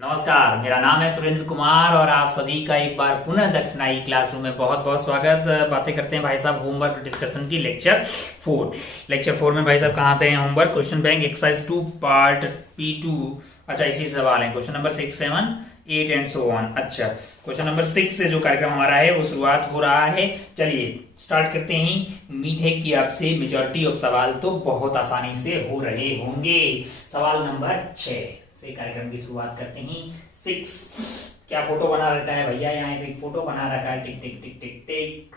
नमस्कार, मेरा नाम है सुरेंद्र कुमार और आप सभी का एक बार पुनः दक्ष नाई क्लासरूम में बहुत बहुत स्वागत। बातें करते हैं भाई साहब होमवर्क डिस्कशन की लेक्चर 4 में। भाई साहब कहाँ से हैं? Homework question bank exercise 2 part P2। अच्छा, इसी से सवाल है question number 6, 7, 8 and so on. अच्छा, क्वेश्चन नंबर 6 से जो कार्यक्रम हमारा है वो शुरुआत हो रहा है। चलिए स्टार्ट करते हैं। उम्मीद है कि आपसे मेजॉरिटी ऑफ सवाल तो बहुत आसानी से हो रहे होंगे। सवाल नंबर 6 से कार्यक्रम की शुरुआत करते हैं। 6 क्या फोटो बना रखा है भैया? यहाँ एक फोटो बना रखा है। टिक टिक टिक टिक टिक।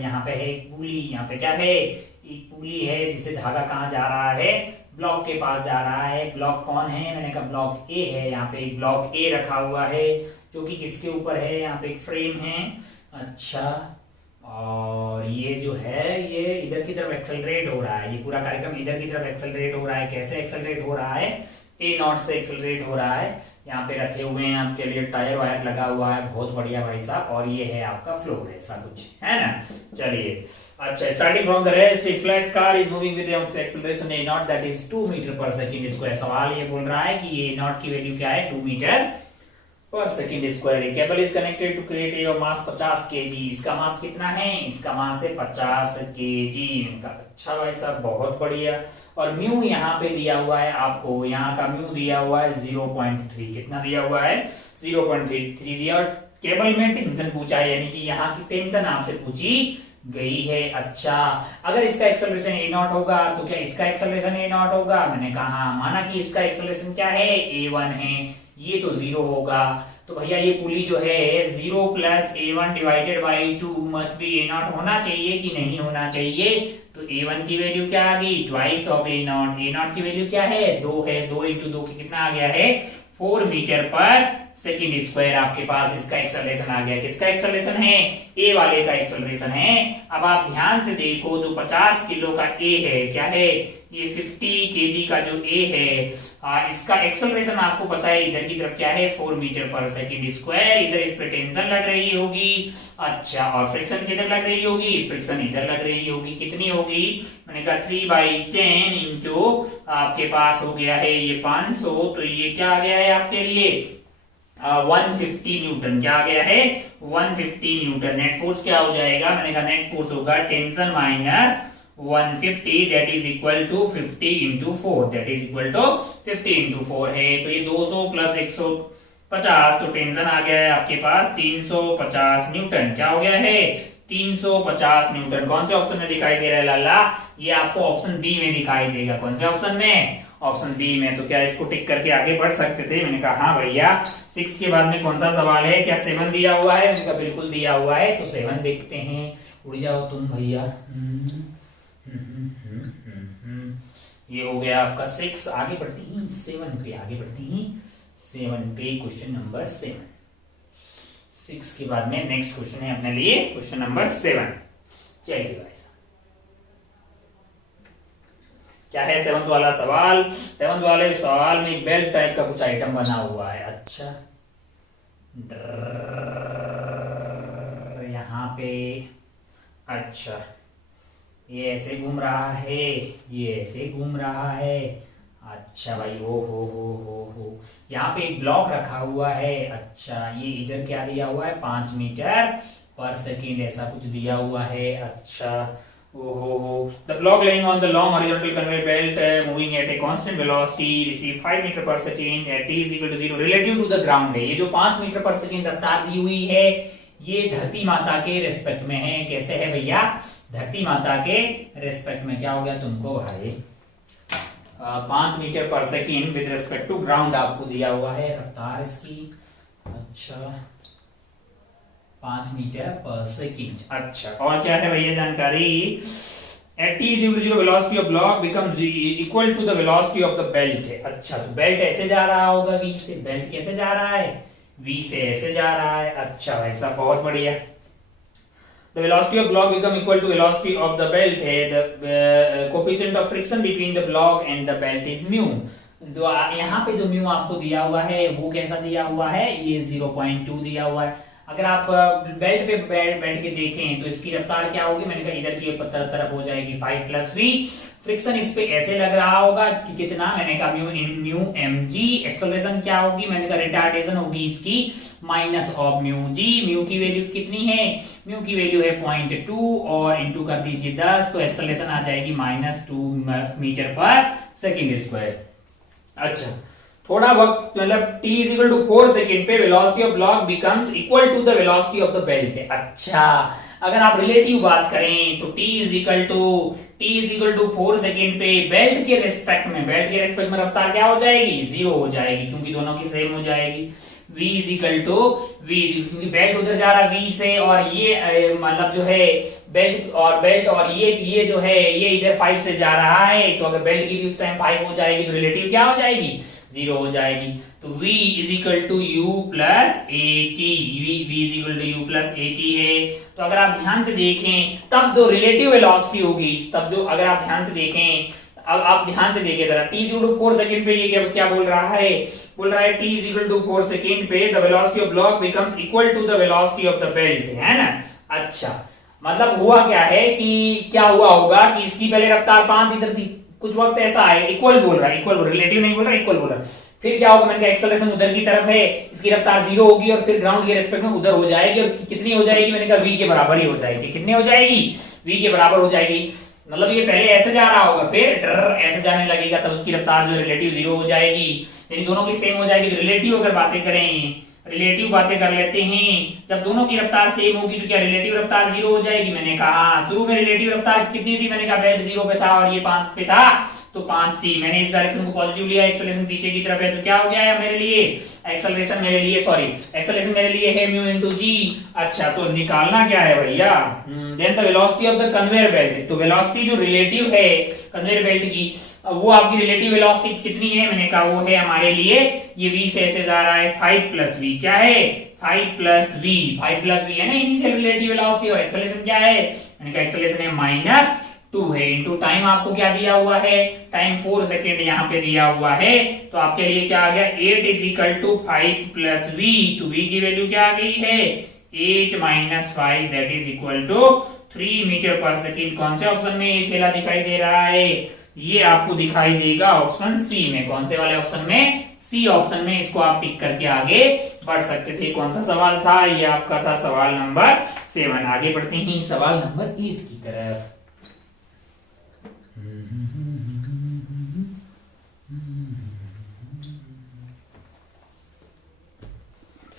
यहाँ पे है एक पुली। यहाँ पे क्या है? एक पुली है जिससे धागा कहाँ जा रहा है? ब्लॉक के पास जा रहा है। ब्लॉक कौन है? मैंने कहा ब्लॉक ए है। यहाँ पे एक ब्लॉक ए रखा हुआ है जो कि किसके ऊपर है? यहाँ पे एक फ्रेम है। अच्छा, और ये जो है ये इधर की तरफ एक्सेलरेट हो रहा है। ये पूरा कार्यक्रम इधर की तरफ एक्सेलरेट हो रहा है। कैसे एक्सेलरेट हो रहा है? A0 से एक्सेलरेट हो रहा है। यहाँ पे रखे हुए हैं आपके लिए टायर वायर लगा हुआ है। बहुत बढ़िया भाई साहब। और ये है आपका फ्लोर, ऐसा कुछ है ना। चलिए, अच्छा, starting from the rest a flat car is moving with acceleration A0 that is 2 metre per second square. सवाल ये बोल रहा है कि A0 की वैल्यू क्या है? 2 metre per second square. A cable is connected to create a mass 50 KG. इसका मास कितना है? इसका मास है 50 केजी। अच्छा भाई साहब, बहुत बढ़िया। और म्यू यहाँ पे दिया हुआ है आपको। यहाँ का म्यू दिया हुआ है 0.3। कितना दिया हुआ है? 0.33 दिया। और केबल में टेंशन पूछा है, यानी कि यहाँ की टेंशन आपसे पूछी गई है। अच्छा, अगर इसका एक्सेलरेशन A0 होगा तो क्या इसका एक्सेलरेशन A0 होगा? मैंने कहा माना कि इसका एक्सेलरेशन क्या है? A1 है। ये तो 0 होगा। तो भैया ये पुली जो है 0 plus A1 divided by 2 must be A0 होना चाहिए कि नहीं होना चाहिए? तो A1 की वैल्यू क्या आ गई? Twice of A0। A0 की वैल्यू क्या है? 2 है। 2 इंटू 2 कितना आ गया है? 4 मीटर पर सेकंड स्क्वायर। आपके पास इसका एक्सेलरेशन आ गया। किसका एक्सेलरेशन है? ए वाले का एक्सेलरेशन है। अब आप ध्यान से देखो, जो 50 किलो का ए है, क्या है? ये 50 केजी का जो ए है, इसका एक्सेलरेशन आपको पता है इधर की तरफ क्या है? 4 मीटर पर सेकंड स्क्वायर। इधर इस पे टेंशन लग रही होगी। अच्छा, और फ्रिक्शन किधर लग रही होगी? फ्रिक्शन इधर लग रही होगी। कितनी होगी? मैंने कहा 3/10 इंटू आपके पास हो गया है ये 500। तो ये क्या आ गया है आपके लिए? 150 न्यूटन। क्या आ गया है? 150 न्यूटन। नेट फोर्स क्या हो जाएगा? मैंने कहा नेट फोर्स होगा tension minus 150 that is equal to 50 into 4। That is equal to 50 into 4 है। तो ये 200 प्लस 150, तो टेंशन आ गया है आपके पास 350 न्यूटन। क्या हो गया है? 350 न्यूटन। कौन से ऑप्शन में दिखाई दे रहा है लाला? ये आपको ऑप्शन बी में दिखाई देगा। कौन से ऑप्शन में? ऑप्शन बी में। तो क्या इसको टिक करके आगे बढ़ सकते थे? मैंने कहा हाँ भैया। 6 के बाद में कौन सा सवाल है? क्या 7 दिया हुआ है? मैंने कहा बिल्कुल दिया हुआ है। तो 7 देखते हैं। उड़ जाओ तुम भैया। ये हो गया आपका 6। आगे बढ़ती हैं 7 पे। आगे बढ़ती हैं 7 पे। Question number 7। 6 के बाद में नेक्स्ट क्वेश्चन है अपने लिए क्वेश्चन नंबर 7। चलिए भाई साहब, क्या है 7th वाला सवाल? 7th वाले सवाल में एक बेल्ट टाइप का कुछ आइटम बना हुआ है। अच्छा, यहाँ पे अच्छा ये ऐसे घूम रहा है, ये ऐसे घूम रहा है। अच्छा भाई, हो यहाँ पे एक ब्लॉक रखा हुआ है। अच्छा, ये इधर क्या दिया हुआ है? 5 मीटर पर सेकेंड, ऐसा कुछ दिया हुआ है। अच्छा, the block laying on the long horizontal conveyor belt moving at a constant velocity receive 5 meter per second at t is equal to 0 relative to the ground है। ये जो 5 मीटर पर सेकेंड रफ्तार दी हुई है ये धरती माता के रेस्पेक्ट में है। कैसे है भैया? धरती माता के रेस्पेक्ट में। क्या हो गया तुमको भाई? 5 metre per second with respect to ground आपको दिया हुआ है रफ्तार इसकी। अच्छा, 5 मीटर पर सेकेंड। अच्छा, और क्या है भैया जानकारी? At t is equal to 0 velocity of block becomes equal to the velocity of the belt है। अच्छा, तो बेल्ट ऐसे जा रहा होगा V से। बेल्ट कैसे जा रहा है? V से ऐसे जा रहा है। अच्छा भाई साहब, बहुत बढ़िया। The velocity of block become equal to velocity of the belt है। The coefficient of friction between the block and the belt is mu। तो यहाँ पे जो म्यू आपको दिया हुआ है वो कैसा दिया हुआ है? ये 0.2 दिया हुआ है। अगर आप बेल्ट पे बैठ के देखें तो इसकी रफ्तार क्या होगी? मैंने कहा इधर की तरफ हो जाएगी 5 + v। फ्रिक्शन इस पे ऐसे लग रहा होगा कि कितना, मैंने कहा म्यू एम जी। एक्सेलरेशन क्या होगी, मैंने कहा रिटार्डेशन होगी इसकी minus of mu G. Mu की वैल्यू कितनी है, म्यू की वैल्यू है 0.2 और इंटू कर दीजिए 10, तो एक्सेलरेशन आ जाएगी -2 मीटर पर सेकेंड स्क्वायर। अच्छा, थोड़ा वक्त मतलब t is equal to 4 second पे velocity of block becomes equal to the velocity of the belt. अच्छा, अगर आप रिलेटिव बात करें तो t is equal to 4 second पे बेल्ट के रेस्पेक्ट में रफ्तार क्या हो जाएगी, 0 हो जाएगी, क्योंकि दोनों की सेम हो जाएगी। v is equal to v, क्योंकि बेल्ट उधर जा रहा है v से, और ये मतलब जो है बेल्ट और ये जो है ये इधर 5 से जा रहा है, तो अगर बेल्ट की भी उस टाइम 5 हो जाएगी तो रिलेटिव क्या हो जाएगी, 0 हो जाएगी। तो v is equal to U plus A T, v is equal to U plus A T है। तो अगर आप ध्यान से देखें तब जो रिलेटिव वेलोसिटी होगी, तब जो अगर आप ध्यान से देखें, अब आप ध्यान से देखिए जरा, t is equal to 4 second पे ये क्या बोल रहा है, t is equal to 4 second पे the velocity of block becomes equal to the velocity of the belt, है ना। अच्छा, मतलब हुआ क्या है कि क्या हुआ होगा कि इसकी पहले रफ्तार 5 इधर थी, कुछ वक्त ऐसा है, इक्वल बोल रहा है, इक्वल रिलेटिव नहीं बोल रहा, इक्वल बोल रहा है। फिर क्या होगा, मैंने कहा एक्सेलरेशन उधर की तरफ है, इसकी रफ्तार 0 होगी और फिर ग्राउंड के रेस्पेक्ट में उधर हो जाएगी, और कितनी हो जाएगी, मैंने कहा v के बराबर ही हो जाएगी। कितनी हो जाएगी, v के बराबर हो जाएगी। मतलब ये पहले ऐसे जा रहा होगा, फिर ऐसे जाने लगेगा, तब उसकी रफ्तार जो रिलेटिव 0 हो जाएगी, यानी दोनों की सेम हो जाएगी। रिलेटिव अगर बातें करें, रिलेटिव बातें कर लेते हैं, जब दोनों की रफ्तार सेम होगी तो क्या रिलेटिव रफ्तार 0 हो जाएगी। मैंने कहा शुरू में रिलेटिव रफ्तार कितनी थी, मैंने कहा बेल्ट 0 पे था और ये 5 पे था, तो 5 थी। मैंने इस डायरेक्शन को पॉजिटिव लिया, एक्सेलरेशन पीछे की तरफ है, तो क्या हो गया मेरे लिए, एक्सेलरेशन मेरे लिए है म्यू इनटू जी। अच्छा, तो निकालना क्या है भैया, then the velocity of the conveyor belt. तो वेलोसिटी जो रिलेटिव है कन्वेयर बेल्ट की, वो आपकी रिलेटिव वेलोसिटी कितनी है, मैंने कहा वो है हमारे लिए ये v से ऐसे जा रहा है 5 प्लस वी, क्या है 5 प्लस वी है ना इनिशियल रिलेटिव वेलोसिटी, और एक्सेलरेशन क्या है, मैंने कहा एक्सेलरेशन है -2 है, इनटू टाइम आपको क्या दिया हुआ है, टाइम 4 सेकेंड यहाँ पे दिया हुआ है, तो आपके लिए क्या आ गया 8 is equal to 5 plus V, तो वी की वैल्यू क्या आ गई है 8 minus 5 that is equal to 3 metre per second. कौन से ऑप्शन में ये खेला दिखाई दे रहा है, ये आपको दिखाई देगा ऑप्शन सी में। कौन से वाले ऑप्शन में, सी ऑप्शन में। इसको आप टिक करके आगे बढ़ सकते थे। कौन सा सवाल था, ये आपका था सवाल नंबर 7। आगे बढ़ते हैं सवाल नंबर 8 की तरफ।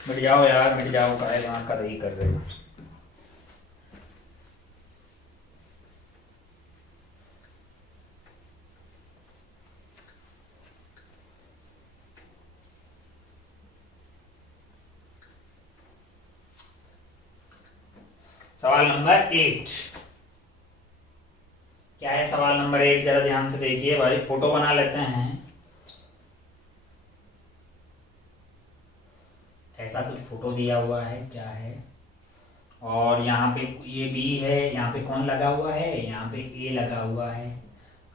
मिट जाओ यार, मिट जाओ, दिमाग का दही कर रहे हो। सवाल नंबर 8 क्या है, सवाल नंबर 8 जरा ध्यान से देखिए भाई, फोटो बना लेते हैं। ऐसा कुछ फोटो दिया हुआ है, क्या है, और यहाँ पे ये बी है, यहाँ पे कौन लगा हुआ है, यहाँ पे ए लगा हुआ है।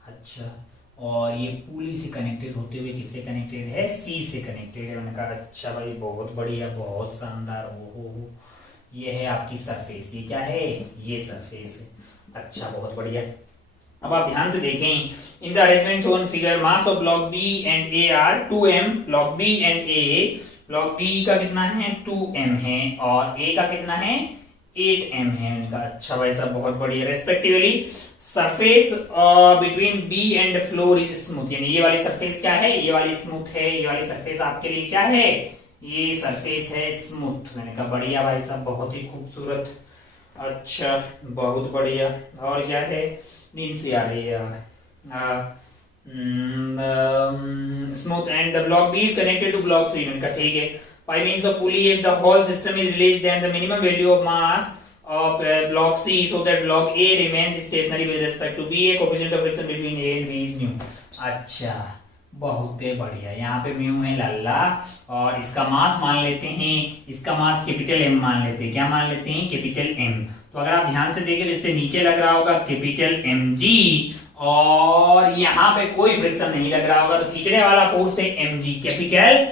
अच्छा, और ये पुली से कनेक्टेड होते हुए किससे कनेक्टेड है, सी से कनेक्टेड है। मैंने कहा अच्छा भाई बहुत बढ़िया, बहुत शानदार। हो ये है आपकी सरफेस, ये क्या है, ये सरफेस है। अच्छा, बहुत बढ़िया। अब आप ध्यान से देखें, in the arrangement shown figure mass of block B and A are 2m, block B and A, block B का कितना है 2m है और ए का कितना है 8m है। मैंने कहा अच्छा भाई साहब बहुत बढ़िया। Respectively surface between B and floor is smooth, यानी ये वाली सरफेस क्या है, ये वाली स्मूथ है, ये वाली सरफेस आपके लिए क्या है, ये सरफेस है स्मूथ। मैंने कहा बढ़िया भाई साहब, बहुत ही खूबसूरत। अच्छा, बहुत बढ़िया। और क्या है, नींद से आ रही है यार। Smooth and the block B is connected to block C. मैंने कहा ठीक है, by means of pulley if the whole system is released then the minimum value of mass of block C so that block A remains stationary with respect to B, a coefficient of friction between A and B is mu। अच्छा, बहुत बढ़िया। यहाँ पे mu है लल्ला, और इसका मास मान लेते हैं, इसका मास कैपिटल M मान लेते हैं। क्या मान लेते हैं, कैपिटल M। तो अगर आप ध्यान से देखें तो इसके नीचे लग रहा होगा कैपिटल mg, और यहाँ पे कोई फ्रिक्शन नहीं लग रहा होगा, तो खींचने वाला फोर्स है mg, capital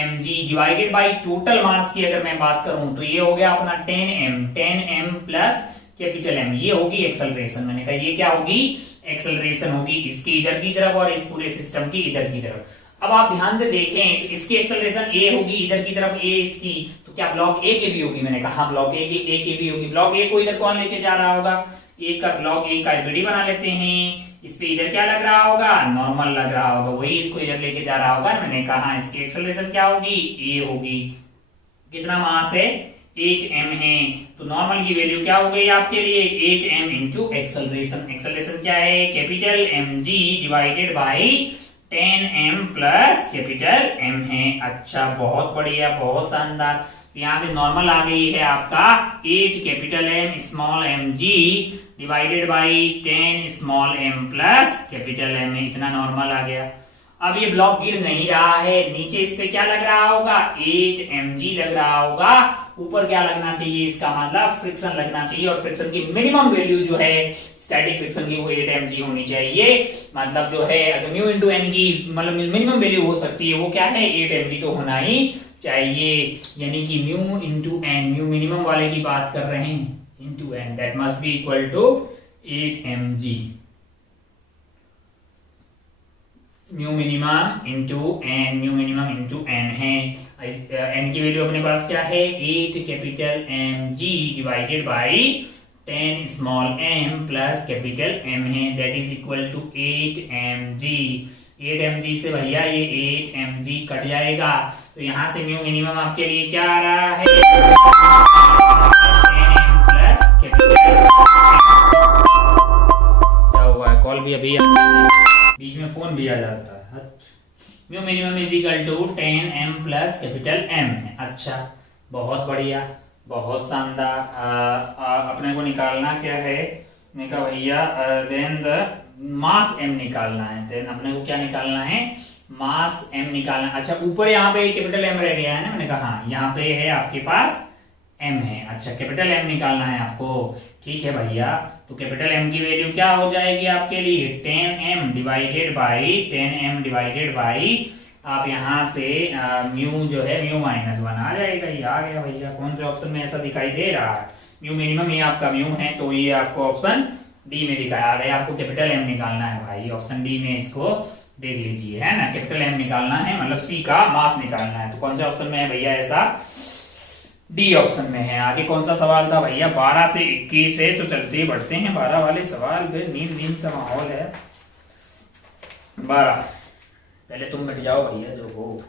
mg divided by total mass की अगर मैं बात करूं तो ये हो गया अपना 10m प्लस कैपिटल M, ये होगी एक्सेलरेशन। मैंने कहा ये क्या होगी, एक्सेलरेशन होगी इसकी इधर की तरफ और इस पूरे सिस्टम की इधर की तरफ। अब आप ध्यान से देखें तो इसकी एक्सेलरेशन ए होगी इधर की तरफ, ए इसकी, तो क्या ब्लॉक ए के भी होगी? मैंने कहा ब्लॉक ए की भी होगी। ब्लॉक ए को इधर कौन लेके जा रहा होगा? ए का ब्लॉक ए का एलबीडी बना लेते हैं। इस पे इधर क्या लग रहा होगा? नॉर्मल लग रहा होगा, वही इसको इधर लेके जा रहा होगा। मैंने कहा इसकी एक्सेलरेशन क्या होगी? ए होगी। कितना मास है? 8m है। तो नॉर्मल की वैल्यू क्या हो गई आपके लिए? 8m into acceleration. एक्सेलरेशन क्या है? Capital mg divided by 10m plus capital m है। अच्छा, बहुत बढ़िया, बहुत शानदार। यहां से नॉर्मल आ गई है आपका 8 capital M small mg divided by 10 small m plus capital M है। इतना नॉर्मल आ गया। अब ये ब्लॉक गिर नहीं रहा है, नीचे इस पे क्या लग रहा होगा? 8 mg लग रहा होगा। ऊपर क्या लगना चाहिए? इसका मतलब फ्रिक्शन लगना चाहिए, और फ्रिक्शन की मिनिमम वैल्यू जो है स्टैटिक फ्रिक्शन की वो 8 mg होनी चाहिए। मतलब जो है अगर म्यू इंटू एन की मतलब मिनिमम वैल्यू हो सकती है वो क्या है? 8 mg तो होना ही चाहिए। यानी कि mu into N, mu minimum वाले की बात कर रहे हैं, into N, that must be equal to 8 mg। Mu minimum into N, mu minimum into N है। एन की वैल्यू अपने पास क्या है? 8 capital M G divided by 10 small m plus capital M है, that is equal to 8 mg। 8 mg से भैया ये 8 mg कट जाएगा, तो यहां से म्यू मिनिमम आपके लिए क्या आ रहा है? 10m plus capital M। क्या हुआ है? कॉल भी अभी बीच में फोन भी आ जाता है। Mu minimum is equal to 10m plus capital M है। अच्छा, बहुत बढ़िया, बहुत शानदार। अपने को निकालना क्या है? मैंने कहा भैया देन द मास m निकालना है। देन अपने को क्या निकालना है? मास m निकालना। अच्छा, ऊपर यहाँ पे कैपिटल M रह गया है ना? मैंने कहा हाँ, यहाँ पे है आपके पास m है। अच्छा, कैपिटल M निकालना है आपको। ठीक है भैया, तो कैपिटल M की वैल्यू क्या हो जाएगी आपके लिए? 10m divided by 10m divided by, आप यहां से म्यू जो है म्यू माइनस 1 आ जाएगा। ये आ गया भैया। कौन से ऑप्शन में ऐसा दिखाई दे रहा है? म्यू मिनिमम ये आपका म्यू है, तो ये आपको ऑप्शन डी में दिखाया है। आपको कैपिटल एम निकालना है भाई, ऑप्शन डी में इसको देख लीजिए, है ना? कैपिटल एम निकालना है, मतलब सी का मास निकालना है। तो कौन से ऑप्शन में है भैया? ऐसा डी ऑप्शन में है। आगे कौन सा सवाल था भैया? 12 से 21 है, तो चलते ही बढ़ते हैं 12 वाले सवाल। फिर नींद नींद सा माहौल है। 12 पहले तुम बैठ जाओ भैया जो हो।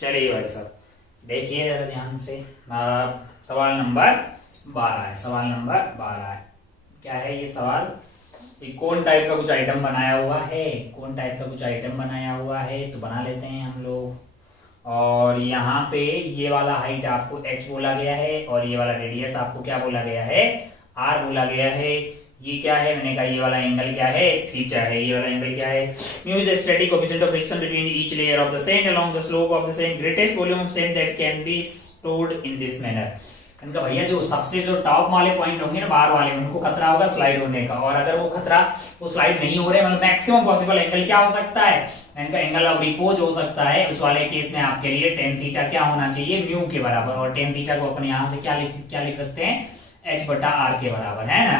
चलिए भाई साहब, देखिए जरा ध्यान से। सवाल नंबर 12 है। सवाल नंबर 12 है। क्या है ये सवाल? ये कौन टाइप का कुछ आइटम बनाया हुआ है, कौन टाइप का कुछ आइटम बनाया हुआ है, तो बना लेते हैं हम लोग। और यहाँ पे ये वाला हाइट आपको h बोला गया है, और ये वाला रेडियस आपको क्या बोला गया है? r बोला गया है। ये क्या है? मैंने कहा ये वाला एंगल क्या है? थीटा है। ये वाला एंगल क्या है? Mu is the static coefficient of friction between each layer of the sand along the slope of the sand, greatest volume of sand that can be stored in this manner. इनका भैया जो सबसे जो top वाले point होंगे ना, बाहर वाले, उनको खतरा होगा स्लाइड होने का, और अगर वो खतरा वो स्लाइड नहीं हो रहे, मतलब मैक्सिमम पॉसिबल एंगल क्या हो सकता है? इनका एंगल ऑफ रिपोज हो सकता है। उस वाले केस में आपके लिए टेन थीटा क्या होना चाहिए? म्यू के बराबर। और टेन थीटा को अपन यहाँ से क्या लिख सकते हैं? h बटा r के बराबर, है ना?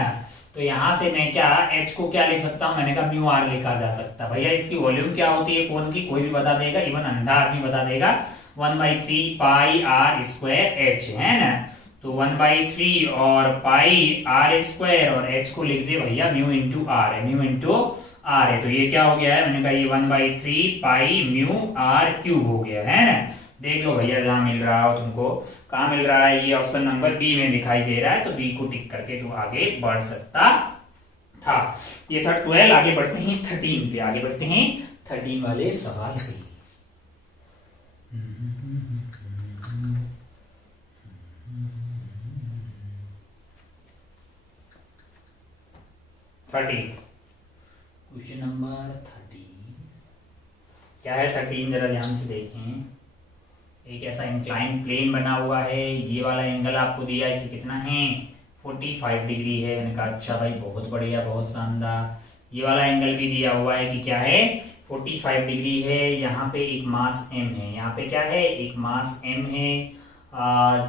तो यहां से मैं क्या h को क्या लिख सकता हूं? मैंने कहा म्यू r लिखा जा सकता। भैया इसकी वॉल्यूम क्या होती है कोन की? कोई भी बता देगा, इवन अंधा आदमी बता देगा। 1/3 पाई r स्क्वायर h, है ना? तो 1/3 और पाई r स्क्वायर, और h को लिख दे भैया म्यू इंटू r है, म्यू इंटू r है। तो ये क्या हो गया है? मैंने कहा ये 1/3 पाई म्यू r क्यूब हो गया, है ना? देख लो भैया जहां मिल रहा हो तुमको। कहां मिल रहा है? ये ऑप्शन नंबर बी में दिखाई दे रहा है, तो बी को टिक करके तू आगे बढ़ सकता था। ये था 12। आगे बढ़ते हैं 13 पे, आगे बढ़ते हैं 13 वाले सवाल पे। 13 क्वेश्चन नंबर 13 क्या है? 13 जरा ध्यान से देखें। एक ऐसा इंक्लाइन प्लेन बना हुआ है, ये वाला एंगल आपको दिया है कि कितना है 45 डिग्री है। मैंने कहा अच्छा भाई बहुत बढ़िया बहुत शानदार। ये वाला एंगल भी दिया हुआ है कि क्या है 45 डिग्री है। यहाँ पे एक मास m है, यहाँ पे क्या है एक मास m है।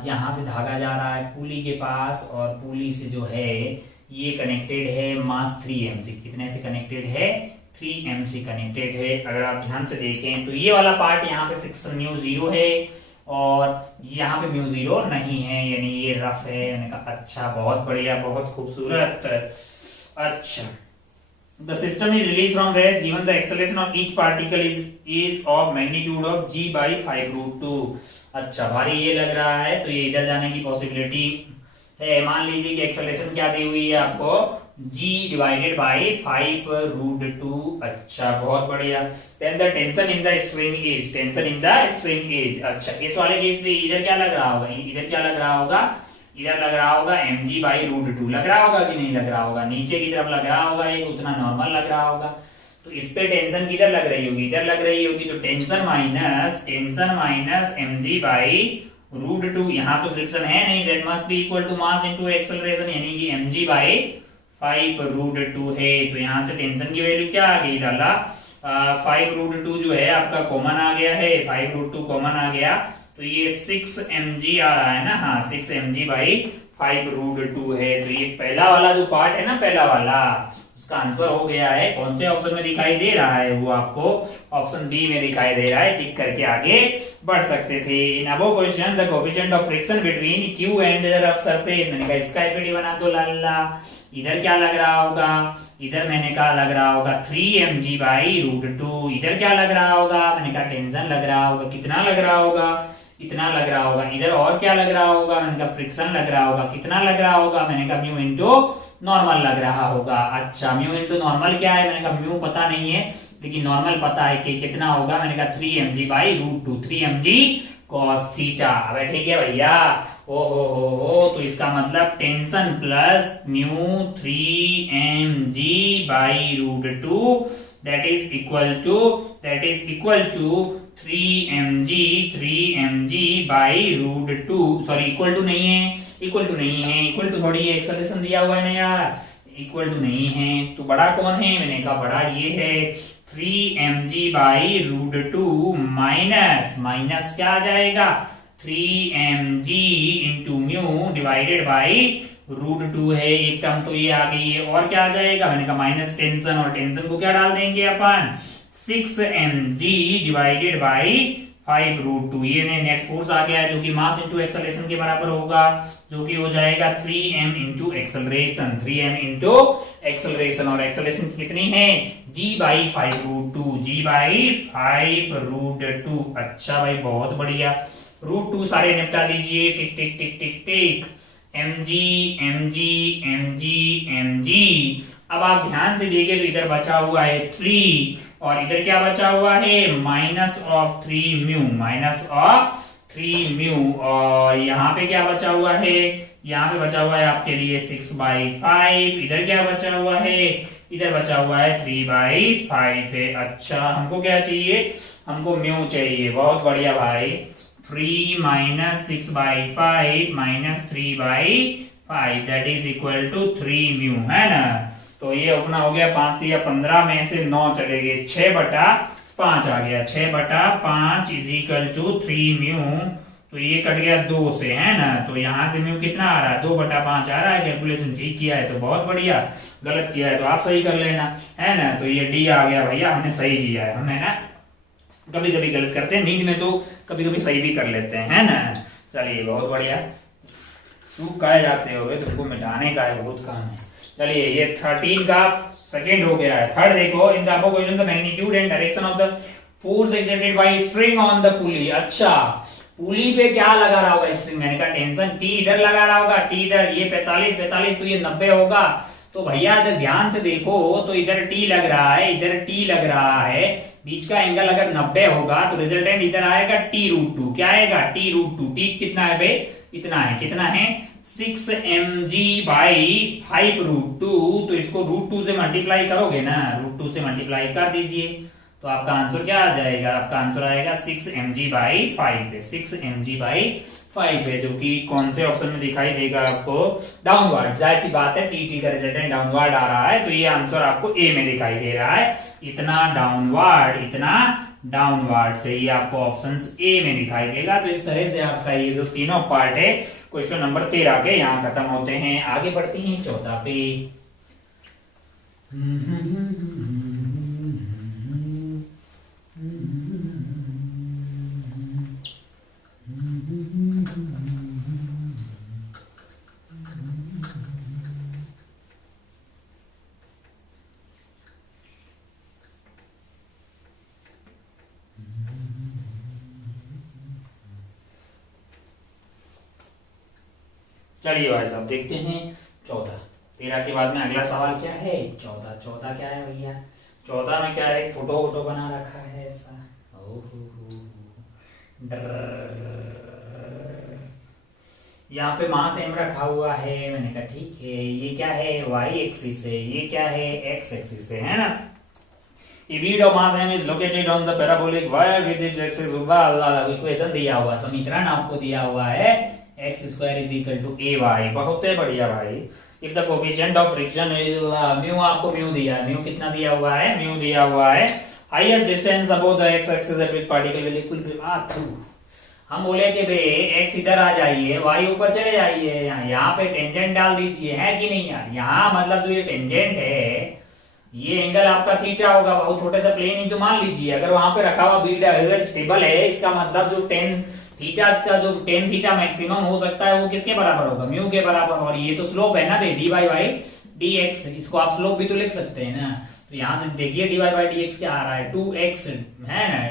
यहाँ से धागा जा रहा है पुली के पास और पुली से जो है ये कनेक्टेड है मास 3m से। कितने से कनेक्टेड है 3m से कनेक्टेड है। अगर आप ध्यान से देखें तो ये वाला पार्ट यहाँ पे फ्रिक्शन म्यू 0 है और यहाँ पे म्यू 0 नहीं है, यानी ये रफ है। मैंने कहा अच्छा बहुत बढ़िया बहुत खूबसूरत। अच्छा, the system is released from rest given the acceleration of each particle is of magnitude of g by 5√2। अच्छा भारी ये लग रहा है तो ये इधर जाने की पॉसिबिलिटी है। मान लीजिए कि एक्सेलरेशन क्या दी हुई है आपको g डिवाइडेड बाई 5√2। अच्छा बहुत बढ़िया। Then the tension in the string is, tension in the string is. अच्छा इस वाले केस में इधर क्या लग रहा होगा, इधर क्या लग रहा होगा, इधर लग रहा होगा mg/√2 लग रहा होगा कि नहीं लग रहा होगा, नीचे की तरफ लग रहा होगा, एक उतना नॉर्मल लग रहा होगा। तो इस पे टेंशन किधर लग रही होगी, इधर लग रही होगी। तो टेंशन माइनस mg/√2, यहाँ तो फ्रिक्शन है नहीं, that must be equal to mass into acceleration, यानी कि mg/5√2 है। तो यहाँ से टेंशन की वैल्यू क्या आ गई, डाला 5√2 जो है आपका कॉमन आ गया है, 5√2 कॉमन आ गया तो ये 6 mg आ रहा है ना। हाँ 6 mg/5√2 है। तो ये पहला वाला जो पार्ट है ना, पहला वाला उसका आंसर हो गया है। कौन से ऑप्शन में दिखाई दे रहा है, वो आपको ऑप्शन बी में दिखाई दे रहा है। टिक करके आगे बढ़ सकते थे। In above question the coefficient of friction between q and the rough surface. मैंने कहा इसका एफडी बना दो लाला। इधर क्या लग रहा होगा, इधर मैंने कहा लग रहा होगा 3 mg/√2। इधर क्या लग रहा होगा, मैंने कहा टेंशन लग रहा होगा, कितना लग रहा होगा, इतना लग रहा होगा। इधर और क्या लग रहा होगा, मैंने कहा फ्रिक्शन लग रहा होगा, कितना लग रहा होगा, मैंने कहा म्यू इंटू नॉर्मल लग रहा होगा। अच्छा म्यू इंटू नॉर्मल क्या है, मैंने कहा म्यू पता नहीं है लेकिन नॉर्मल पता है कि कितना होगा। मैंने कहा 3 mg/√2, 3 mg cos थीटा। अब ठीक है भैया, ओ हो तो इसका मतलब tension plus mu 3 mg/√2 that is equal to 3 mg/√2। Sorry equal to नहीं है, इक्वल टू थोड़ी है, एक्सेलरेशन दिया हुआ है ना यार, इक्वल टू नहीं है। तो बड़ा कौन है, मैंने कहा बड़ा ये है 3 mg/√2 माइनस क्या आ जाएगा 3 mg into mu divided by √2 है। एक टर्म तो ये आ गई है, और क्या आ जाएगा, मैंने कहा माइनस टेंशन, और टेंशन को क्या डाल देंगे अपन 6 mg डिवाइडेड बाई 5√2। ये नेट फोर्स आ गया है जो कि मास इंटू एक्सेलरेशन के बराबर होगा, जो कि हो जाएगा 3m into acceleration, 3m into acceleration. और एक्सेलरेशन कितनी है g/5√2, g/5√2। अच्छा भाई बहुत बढ़िया। √2 सारे निपटा दीजिए, टिक टिक टिक टिक टिक, mg। अब आप ध्यान से देखिए तो इधर बचा हुआ है 3 और इधर क्या बचा हुआ है -3μ, और यहाँ पे क्या बचा हुआ है, यहाँ पे बचा हुआ है आपके लिए 6/5। इधर क्या बचा हुआ है, इधर बचा हुआ है 3/5 है। अच्छा हमको क्या चाहिए, हमको म्यू चाहिए। बहुत बढ़िया भाई, 3 - 6/5 - 3/5 दैट इज इक्वल टू 3μ है ना। तो ये अपना हो गया 5 या 15 में से 9 चले गए, 6/5 आ गया, 6/5 इज इक्वल टू 3μ। तो ये कट गया 2 से है ना। तो यहाँ से म्यू कितना आ रहा है 2/5 आ रहा है। कैलकुलेशन ठीक किया है तो बहुत बढ़िया, गलत किया है तो आप सही कर लेना है ना। तो ये डी आ गया भैया, हमने सही किया है। हमने ना कभी कभी गलत करते हैं नींद में, तो कभी कभी सही भी कर लेते हैं है ना। चलिए बहुत बढ़िया। चूक काहे जाते हो, तुमको मिटाने का है, बहुत काम है। चलिए ये 13 का सेकंड हो गया है। थर्ड देखो, in the above question the magnitude and direction of the force exerted by string on the पुली। अच्छा पुली पे क्या लगा रहा होगा स्ट्रिंग, मैंने कहा टेंशन टी इधर लगा रहा होगा, टी इधर, ये 45 तो ये 90 होगा। तो भैया अगर ध्यान से देखो तो इधर टी लग रहा है, इधर टी लग रहा है, बीच का एंगल अगर 90 होगा तो रिजल्टेंट इधर आएगा t√2। क्या आएगा t√2। टी कितना है भाई, इतना है, कितना है 6 mg/5√2। तो इसको √2 से मल्टीप्लाई करोगे ना, √2 से मल्टीप्लाई कर दीजिए तो आपका आंसर क्या आ जाएगा, आपका आंसर आएगा 6 mg/5 है, 6 mg/5 है, जो कि कौन से ऑप्शन में दिखाई देगा आपको, डाउनवर्ड। जाहिर सी बात है टीटी का रिजल्टेंट डाउनवर्ड आ रहा है, तो ये आंसर आपको ए में दिखाई दे रहा है। इतना डाउनवर्ड से ये आपको ऑप्शन ए में दिखाई देगा। तो इस तरह से आपका ये जो तीनों पार्ट है क्वेश्चन नंबर 13 के यहाँ खत्म होते हैं। आगे बढ़ते हैं 14 पे। चलिए भाई साहब देखते हैं 14। 13 के बाद में अगला सवाल क्या है, 14। 14 क्या है भैया, 14 में क्या है, एक फोटो वोटो बना रखा है ऐसा। यहाँ पे मास एम रखा हुआ है। मैंने कहा ठीक है, ये क्या है, वाई एक्सिस है, ये क्या है, एक्स एक्सिस है ना। Bead of mass m is located on the parabolic y with its axis equation दिया हुआ, समीकरण आपको दिया हुआ है x square is equal to ay। बहुत है बढ़िया भाई। If the coefficient of friction is mu, आपको म्यू दिया है, म्यू कितना दिया हुआ है, म्यू दिया हुआ है। Highest distance above the x axis at which particle will equilibrium। हम बोले कि भाई x इधर आ जाइए, y ऊपर चले जाइए, यहाँ पे टेंजेंट डाल दीजिए, है कि नहीं यार। यहाँ मतलब जो ये टेंजेंट है, ये एंगल आपका थीटा होगा, बहुत छोटे से प्लेन ही तो मान लीजिए। अगर वहां पे रखा हुआ बीटा अगर स्टेबल है, इसका मतलब जो टेन थीटा का जो टेन थीटा मैक्सिमम हो सकता है वो किसके बराबर होगा, म्यू के बराबर। और ये तो स्लोप है ना भाई, D Y by D X, इसको आप स्लोप भी तो लिख सकते हैं ना। तो यहाँ से देखिए D Y by D X क्या आ रहा है, 2x है ना,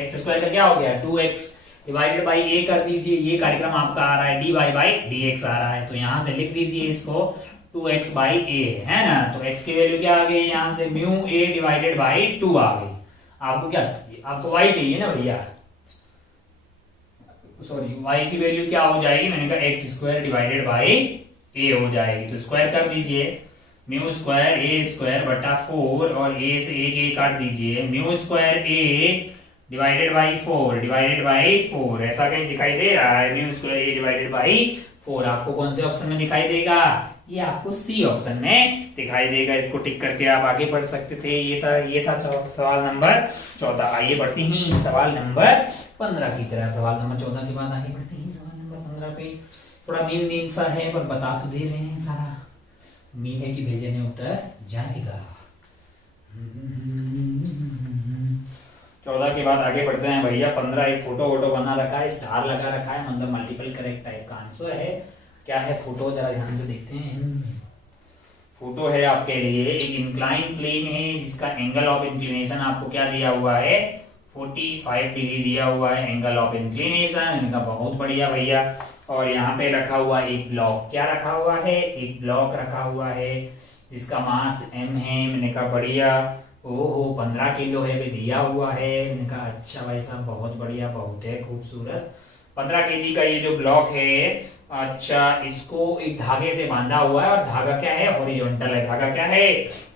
एक्स स्क्वायर का क्या हो गया 2x डिवाइडेड बाई ए कर दीजिए। ये कार्यक्रम आपका आ रहा है D Y by D X आ रहा है, तो यहाँ से लिख दीजिए इसको 2x बाई ए, है ना। तो x की वैल्यू क्या आ गई, यहाँ से म्यू a डिवाइडेड बाई 2 आ गई। आपको क्या चाहिए, आपको y चाहिए ना भैया, सॉरी y की वैल्यू क्या हो जाएगी, मैंने कहा x square divided by a हो जाएगी। तो स्क्वायर कर दीजिए, म्यू स्क्वायर a स्क्वायर बटा 4 और a से a काट दीजिए, mu square a divided by 4 divided by 4, ऐसा कहीं दिखाई दे रहा है, mu square a divided by 4। आपको कौन से ऑप्शन में दिखाई देगा, ये आपको सी ऑप्शन में दिखाई देगा। इसको टिक करके आप आगे बढ़ सकते थे। ये था सवाल नंबर 14। आइए बढ़ते हैं सवाल नंबर 15 की तरफ। सवाल नंबर 14 के बाद आगे बढ़ते हैं सवाल नंबर 15 पे। थोड़ा दिन सा है पर बता तो दे रहे हैं सारा, उम्मीद है कि भेजने उत्तर जाएगा। 14 के बाद आगे बढ़ते हैं भैया। 15 एक फोटो वोटो बना रखा है, स्टार लगा रखा है, मतलब मल्टीपल करेक्ट टाइप का आंसर है। क्या है फोटो, जरा ध्यान से देखते हैं। फोटो है आपके लिए एक इंक्लाइन प्लेन है, जिसका एंगल ऑफ इंक्लिनेशन आपको क्या दिया हुआ है, 45 डिग्री दिया हुआ है एंगल ऑफ इंक्लिनेशन। इनका बहुत बढ़िया भैया। और यहाँ पे रखा हुआ एक ब्लॉक, क्या रखा हुआ है, एक ब्लॉक रखा हुआ है जिसका मास m है। मैंने कहा बढ़िया, ओहो 15 किलो है भी दिया हुआ है। मैंने कहा अच्छा भाई साहब बहुत बढ़िया, बहुत है खूबसूरत। 15 केजी का ये जो ब्लॉक है, अच्छा इसको एक धागे से बांधा हुआ है और धागा क्या है, हॉरिजॉन्टल है। धागा क्या है,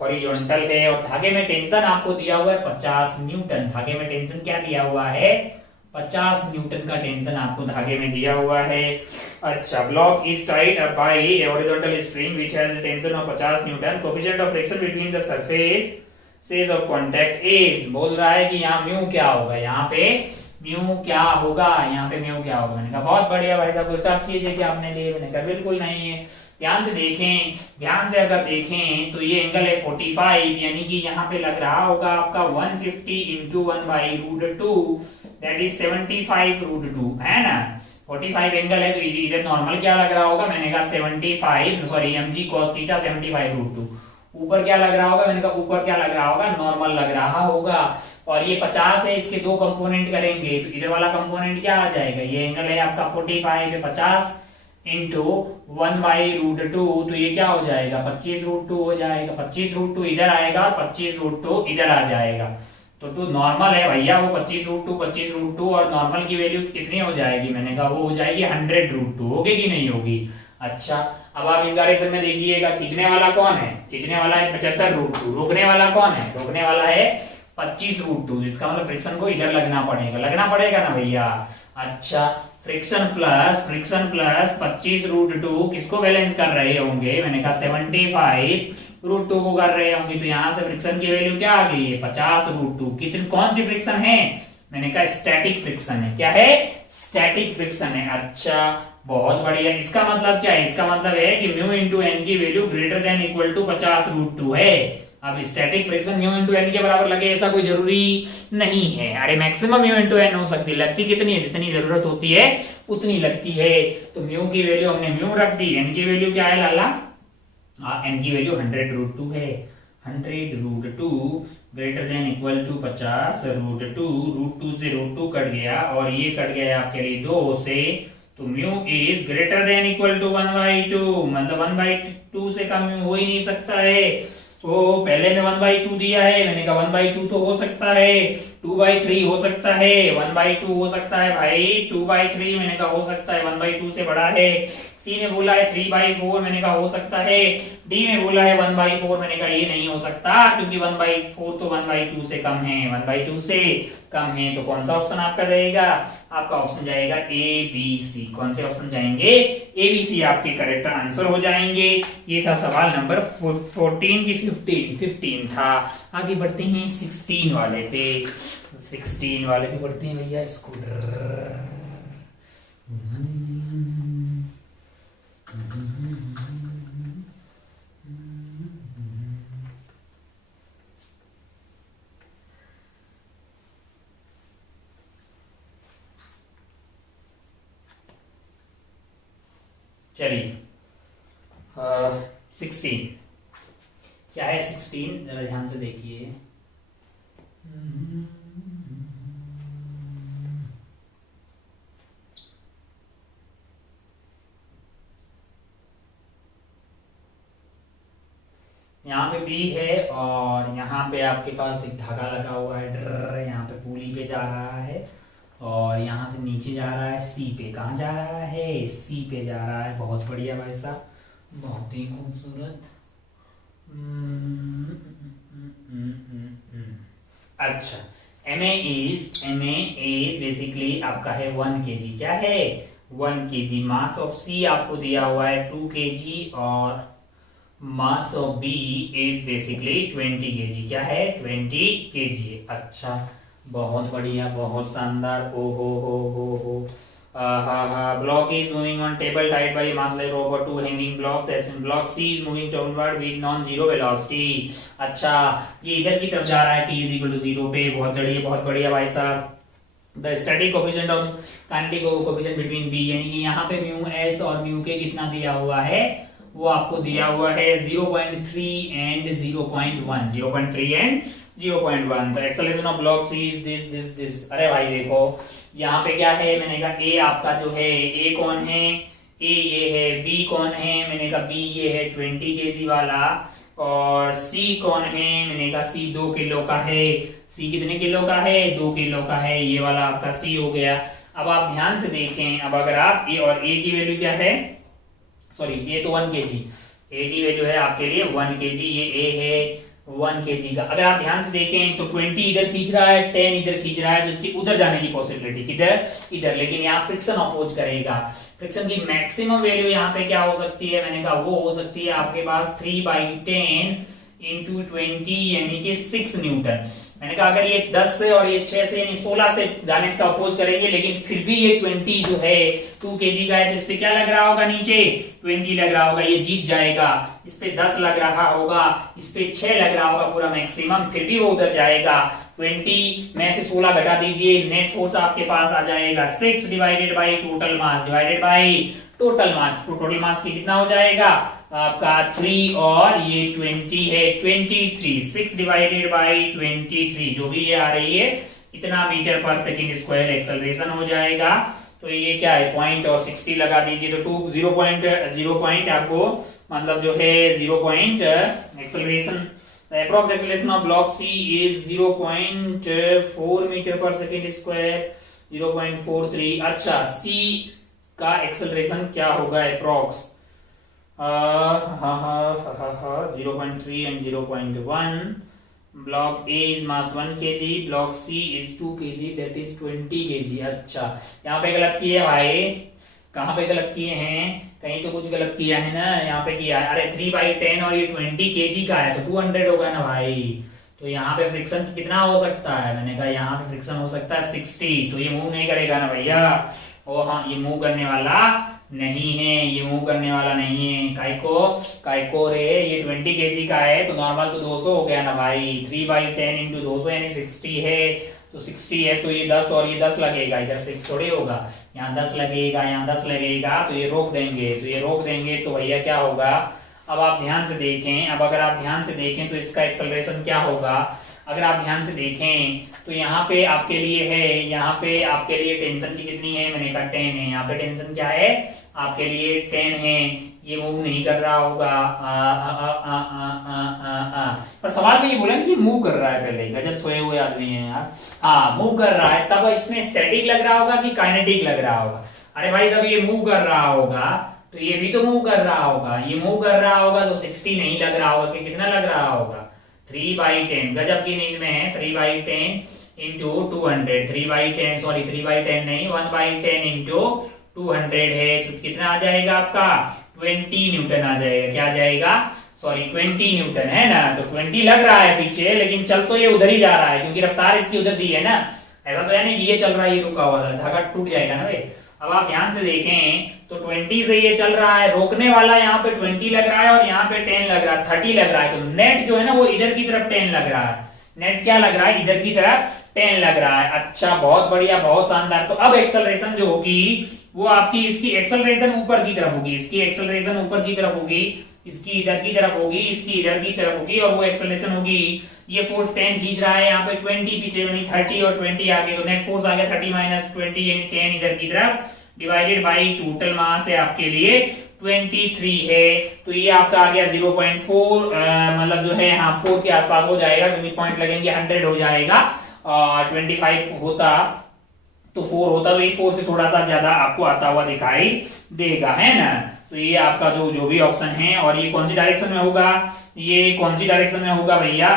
हॉरिजॉन्टल है। और धागे में टेंशन आपको दिया हुआ है 50 न्यूटन। धागे में टेंशन क्या दिया हुआ है, 50 न्यूटन का टेंशन आपको धागे में दिया हुआ है। अच्छा, block is tied up by a horizontal string which has a tension of 50 Newton. Coefficient of friction between the surface sage of contact is, बोल रहा है कि यहाँ म्यू क्या होगा, यहाँ पे म्यू क्या होगा, यहाँ पे म्यू क्या होगा। मैंने कहा बहुत बढ़िया भाई साहब, कोई टफ चीज है कि आपने लिए, मैंने कहा बिल्कुल नहीं है। ध्यान से देखें, ध्यान से अगर देखें तो ये एंगल है 45, यानी कि यहाँ पे लग रहा होगा आपका 150 इंटू 1/√2 दैट इज 75√2, है ना। 45 एंगल है तो इधर नॉर्मल क्या लग रहा होगा, मैंने कहा 75 सॉरी mg cos थीटा 75√2। ऊपर क्या लग रहा होगा, मैंने कहा ऊपर क्या लग रहा होगा, नॉर्मल लग रहा होगा। और ये 50 है, इसके दो कंपोनेंट करेंगे तो इधर वाला कंपोनेंट क्या आ जाएगा, ये एंगल है आपका 45 है, 50 इंटू 1/√2, तो ये क्या हो जाएगा 25√2 हो जाएगा। 25√2 इधर आएगा और 25√2 इधर आ जाएगा। तो नॉर्मल है भैया वो 25√2 और नॉर्मल की वैल्यू कितनी हो जाएगी, मैंने कहा वो हो जाएगी 100√2। होगी कि नहीं होगी। अच्छा, अब आप इस डायरेक्शन में देखिएगा, खींचने वाला कौन है, खींचने वाला है 75√2, रोकने वाला कौन है, रोकने वाला है 25√2, इसका मतलब फ्रिक्शन को इधर लगना पड़ेगा ना भैया। अच्छा, फ्रिक्शन प्लस 25√2 किसको बैलेंस कर रहे होंगे, मैंने कहा 75√2 को कर रहे होंगे, तो यहां से फ्रिक्शन की वैल्यू क्या आ गई है 50√2। कितनी कौन सी फ्रिक्शन है, मैंने कहा स्टैटिक फ्रिक्शन है। क्या है, स्टैटिक फ्रिक्शन है। अच्छा, बहुत बढ़िया। इसका मतलब क्या है, इसका मतलब है कि म्यू इंटू एन की value greater than equal to 50√2 है। अब static friction mu into N के बराबर लगे ऐसा कोई जरूरी नहीं है। अरे मैक्सिमम म्यू इंटू एन हो सकती है, लगती कितनी है, जितनी जरूरत होती है उतनी लगती है। तो म्यू की वैल्यू हमने म्यू रख दी, एन की वैल्यू क्या है लाला, एन की वैल्यू 100√2 है। 100√2 ग्रेटर देन इक्वल टू 50√2, √2 से √2 कट गया और ये कट गया आपके लिए 2 से, तो mu is greater than equal to 1/2, मतलब 1/2 से कम म्यू हो ही नहीं सकता है। तो पहले में 1/2 दिया है, मैंने कहा 1/2 तो हो सकता है, 2/3 हो सकता है, 1/2 हो सकता है भाई, 2/3 मैंने कहा हो सकता है, 1/2 से बड़ा है। सी ने बोला है 3/4, मैंने कहा हो सकता है। डी में बोला है 1/4, मैंने कहा ये नहीं हो सकता क्योंकि 1/4 तो 1/2 से कम है, 1/2 से कम है। तो कौन सा ऑप्शन आपका जाएगा, आपका ऑप्शन जाएगा ए बी सी। कौन से ऑप्शन जाएंगे, ए बी सी आपके करेक्ट आंसर हो जाएंगे। ये था सवाल नंबर 14 की 15 था। आगे बढ़ते हैं 16 वाले पे। 16 वाले पे बढ़ते हैं भैया, स्कूटर। चलिए 16 क्या है, 16 जरा ध्यान से देखिए। यहाँ पे बी है और यहाँ पे आपके पास एक धागा लगा हुआ है, ड्र, यहाँ पे पुली पे जा रहा है और यहाँ से नीचे जा रहा है सी पे। कहाँ जा रहा है, सी पे जा रहा है। बहुत बढ़िया भाई साहब, बहुत ही खूबसूरत। अच्छा, एम ए इज बेसिकली आपका है 1 kg। क्या है, 1 kg। मास ऑफ सी आपको दिया हुआ है 2 kg और mass of B is basically 20 kg। क्या है, 20 kg। अच्छा, बहुत बढ़िया, बहुत शानदार। ओ हो block is moving on table tied by massless rope और 2 hanging blocks as block C is moving downward with non zero velocity. अच्छा, ये इधर की तरफ जा रहा है, t इज इक्वल टू 0 पे। बहुत बढ़िया भाई साहब। The static coefficient of kinetic coefficient between B, यानी कि यहाँ पे म्यू एस और म्यू के कितना दिया हुआ है, वो आपको दिया हुआ है 0.3 and 0.1, 0.3 and 0.1। The acceleration of block C is this. अरे भाई देखो यहाँ पे क्या है, मैंने कहा ए आपका जो है, ए कौन है, ए ये है। बी कौन है, मैंने कहा बी ये है 20 kg वाला। और सी कौन है, मैंने कहा सी 2 किलो का है। सी कितने किलो का है, 2 किलो का है। ये वाला आपका सी हो गया। अब आप ध्यान से देखें, अब अगर आप ए और ए की वैल्यू क्या है, सॉरी ये तो 1 kg, ए की वैल्यू है आपके लिए 1 kg, ये ए है 1 kg का। अगर आप ध्यान से देखें तो 20 इधर खींच रहा है, 10 इधर खींच रहा है, तो इसकी उधर जाने की पॉसिबिलिटी, किधर, इधर। लेकिन यहाँ फ्रिक्शन अपोज करेगा। फ्रिक्शन की मैक्सिमम वैल्यू यहाँ पे क्या हो सकती है, मैंने कहा वो हो सकती है आपके पास 3/10 इंटू 20 यानी कि 6 न्यूटन। मैंने कहा अगर ये 10 से और ये 6 से यानी 16 से जाने का अपोज करेंगे, लेकिन फिर भी ये 20 जो है 2 kg का है, तो इस पे क्या लग रहा होगा, नीचे 20 लग रहा होगा, ये जीत जाएगा। इस पे 10 लग रहा होगा, इस पे 6 लग रहा होगा पूरा मैक्सिमम, फिर भी वो उधर जाएगा। 20 में से 16 घटा दीजिए, नेट फोर्स आपके पास आ जाएगा 6 divided by total mass, divided by total mass. तो टोटल मास की कितना हो जाएगा आपका 3 और ये 20 है 23, 6 डिवाइडेड बाई 23 जो भी ये आ रही है, इतना metre per second square acceleration हो जाएगा। तो ये क्या है, पॉइंट और 60 लगा दीजिए, तो 0 पॉइंट आपको मतलब जो है 0 point acceleration, approx acceleration of block C is 0.4 metre per second square, 0.43। अच्छा, सी का एक्सेलरेशन क्या होगा approx, 0.3 and 0.1, block A is mass 1 kg, block C is 2 kg, that is 20 kg। अच्छा, यहाँ पे गलत किए भाई, कहाँ पे गलत किए हैं, कहीं तो कुछ गलत किया है ना, यहाँ पे किया है। अरे 3/10 और ये 20 kg का है तो 200 होगा ना भाई। तो यहाँ पे फ्रिक्शन कितना हो सकता है, मैंने कहा यहाँ पे फ्रिक्शन हो सकता है 60। तो ये मूव नहीं करेगा ना भैया। ओ हाँ, ये मूव करने वाला नहीं है, ये मूव करने वाला नहीं है। काइको रे, ये 20 kg का है तो नॉर्मल तो 200 हो गया ना भाई। 3/10 इंटू 200 यानी 60 है, तो 60 है तो ये 10 और ये 10 लगेगा, इधर 6 थोड़ी होगा, यहाँ 10 लगेगा, यहाँ 10 लगेगा, तो ये रोक देंगे, तो ये रोक देंगे तो भैया क्या होगा। अब आप ध्यान से देखें, अब अगर आप ध्यान से देखें तो इसका एक्सेलरेशन क्या होगा। अगर आप ध्यान से देखें तो यहाँ पे आपके लिए है, यहाँ पे आपके लिए टेंशन की कितनी है, मैंने कहा 10 है। यहाँ पे टेंशन क्या है आपके लिए, 10 है। ये मूव नहीं कर रहा होगा। पर सवाल में ये बोला ना कि मूव कर रहा है, पहले गजब सोए हुए आदमी है यार। हाँ, मूव कर रहा है, तब इसमें स्टैटिक लग रहा होगा कि काइनेटिक लग रहा होगा। अरे भाई, जब ये मूव कर रहा होगा तो ये भी तो मूव कर रहा होगा, ये मूव कर रहा होगा तो 60 नहीं लग रहा होगा कि कितना लग रहा होगा, 3/10। गजब की नींद में है। 3/10 इंटू 200, 3/10 सॉरी 3/10 नहीं, 1/10 इंटू 200 है तो कितना आ जाएगा आपका, 20 न्यूटन आ जाएगा। क्या आ जाएगा, सॉरी 20 न्यूटन है ना। तो 20 लग रहा है पीछे, लेकिन चल तो ये उधर ही जा रहा है क्योंकि रफ्तार इसकी उधर दी है ना। ऐसा तो है नहीं कि ये चल रहा है ये रुका हुआ है, धागा टूट जाएगा ना भाई। अब आप ध्यान से देखें तो 20 से ये चल रहा है, रोकने वाला यहाँ पे 20 लग रहा है और यहाँ पे 10 लग रहा है, 30 लग रहा है। तो नेट जो है ना वो इधर की तरफ 10 लग रहा है। नेट क्या लग रहा है, इधर की तरफ 10 लग रहा है। अच्छा, बहुत बढ़िया, बहुत शानदार। तो अब एक्सेलरेशन जो होगी वो आपकी, इसकी एक्सेलरेशन ऊपर की तरफ होगी, इसकी एक्सेलरेशन ऊपर की तरफ होगी, इसकी इधर की तरफ होगी, इसकी इधर की तरफ होगी, और वो एक्सेलरेशन होगी। ये फोर्स 10 खींच रहा है, यहाँ पे 20 पीछे यानी 30 और 20 आगे, तो नेट फोर्स आ गया 30 माइनस 20 यानी 10 इधर की तरफ, डिवाइडेड बाई टोटल मास है आपके लिए 23 है। तो ये आपका आ गया 0.4, मतलब जो है हाँ 4 के आसपास हो जाएगा क्योंकि पॉइंट लगेंगे, 100 हो जाएगा। और 25 होता तो 4 होता तो ये 4 से थोड़ा सा ज्यादा आपको आता हुआ दिखाई देगा, है ना। तो ये आपका जो भी ऑप्शन है, और ये कौन सी डायरेक्शन में होगा, ये कौन सी डायरेक्शन में होगा भैया,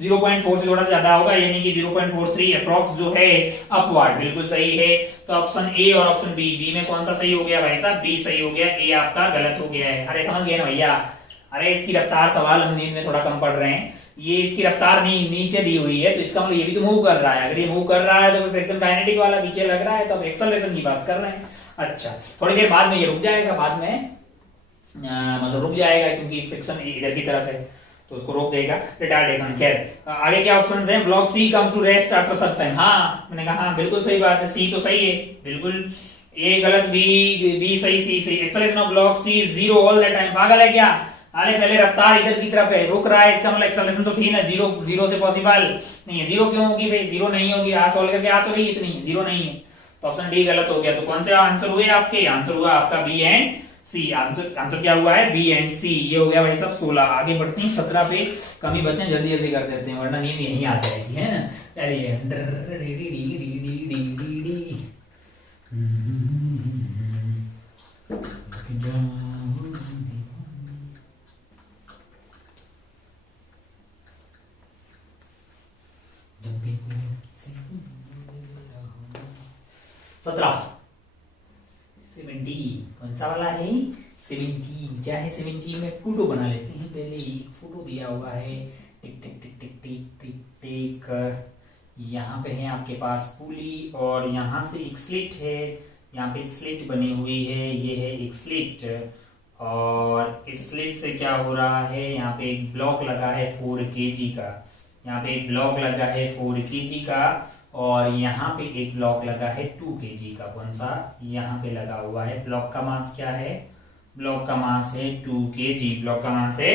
0.4 से थोड़ा सा ज्यादा होगा यानी कि 0.43 अप्रॉक्स जो है अपवर्ड, बिल्कुल सही है। तो ऑप्शन ए और ऑप्शन बी में कौन सा सही हो गया भाई साहब, बी सही हो गया, ए आपका गलत हो गया है। अरे समझ गए ना भैया। अरे इसकी रफ्तार, सवाल हम नींद में थोड़ा कम पढ़ रहे हैं, ये इसकी रफ्तार नीचे दी हुई है तो इसका मतलब ये भी तो मूव कर रहा है। अगर ये मूव कर रहा है तो फ्रिक्शन काइनेटिक वाला पीछे लग रहा है, तो अब एक्सेलरेशन की बात कर रहे हैं। अच्छा, थोड़ी देर बाद में ये रुक जाएगा, बाद में मतलब रुक जाएगा क्योंकि फ्रिक्शन इधर की तरफ है तो उसको रोक देगा, रिटार्डेशन। खैर आगे क्या ऑप्शंस हैं, block C comes to rest after some time. हाँ, मैंने कहा हाँ बिल्कुल सही बात है, सी तो सही है बिल्कुल, ए गलत, बी सही, सी सही। Acceleration of block C 0 all the time. पागल है क्या, अरे पहले रफ्तार इधर की तरफ है, रुक रहा है, इसका मतलब एक्सेलरेशन तो थी ना, जीरो से पॉसिबल नहीं है। जीरो क्यों होगी भाई, जीरो नहीं होगी, आ सॉल्व करके आ तो रही इतनी, जीरो नहीं है। तो ऑप्शन डी गलत हो गया। तो कौन से आंसर हुए आपके, आंसर हुआ आपका बी एंड सी। आंसर क्या हुआ है, बी एंड सी। ये हो गया भाई साहब 16। आगे बढ़ते हैं 17 पे, कमी बचे जल्दी जल्दी कर देते हैं वरना नींद यहीं आ जाएगी, है ना। चलिए, सत्रह 17 कौन सा वाला है, 17 क्या है, 17 में फोटो बना लेते हैं। पहले एक फोटो दिया हुआ है, टिक टिक टिक टिक टिक टिक टिक। यहाँ पे है आपके पास पुली और यहाँ से एक स्लिट है, यहाँ पे एक स्लिट बनी हुई है, ये है एक स्लिट, और इस स्लिट से क्या हो रहा है, यहाँ पे एक ब्लॉक लगा है 4 kg का, यहाँ पे एक ब्लॉक लगा है 4 kg का, और यहाँ पे एक ब्लॉक लगा है 2 kg का। कौन सा, यहाँ पे लगा हुआ है। ब्लॉक का मास क्या है, ब्लॉक का मास है 2 kg, ब्लॉक का मास है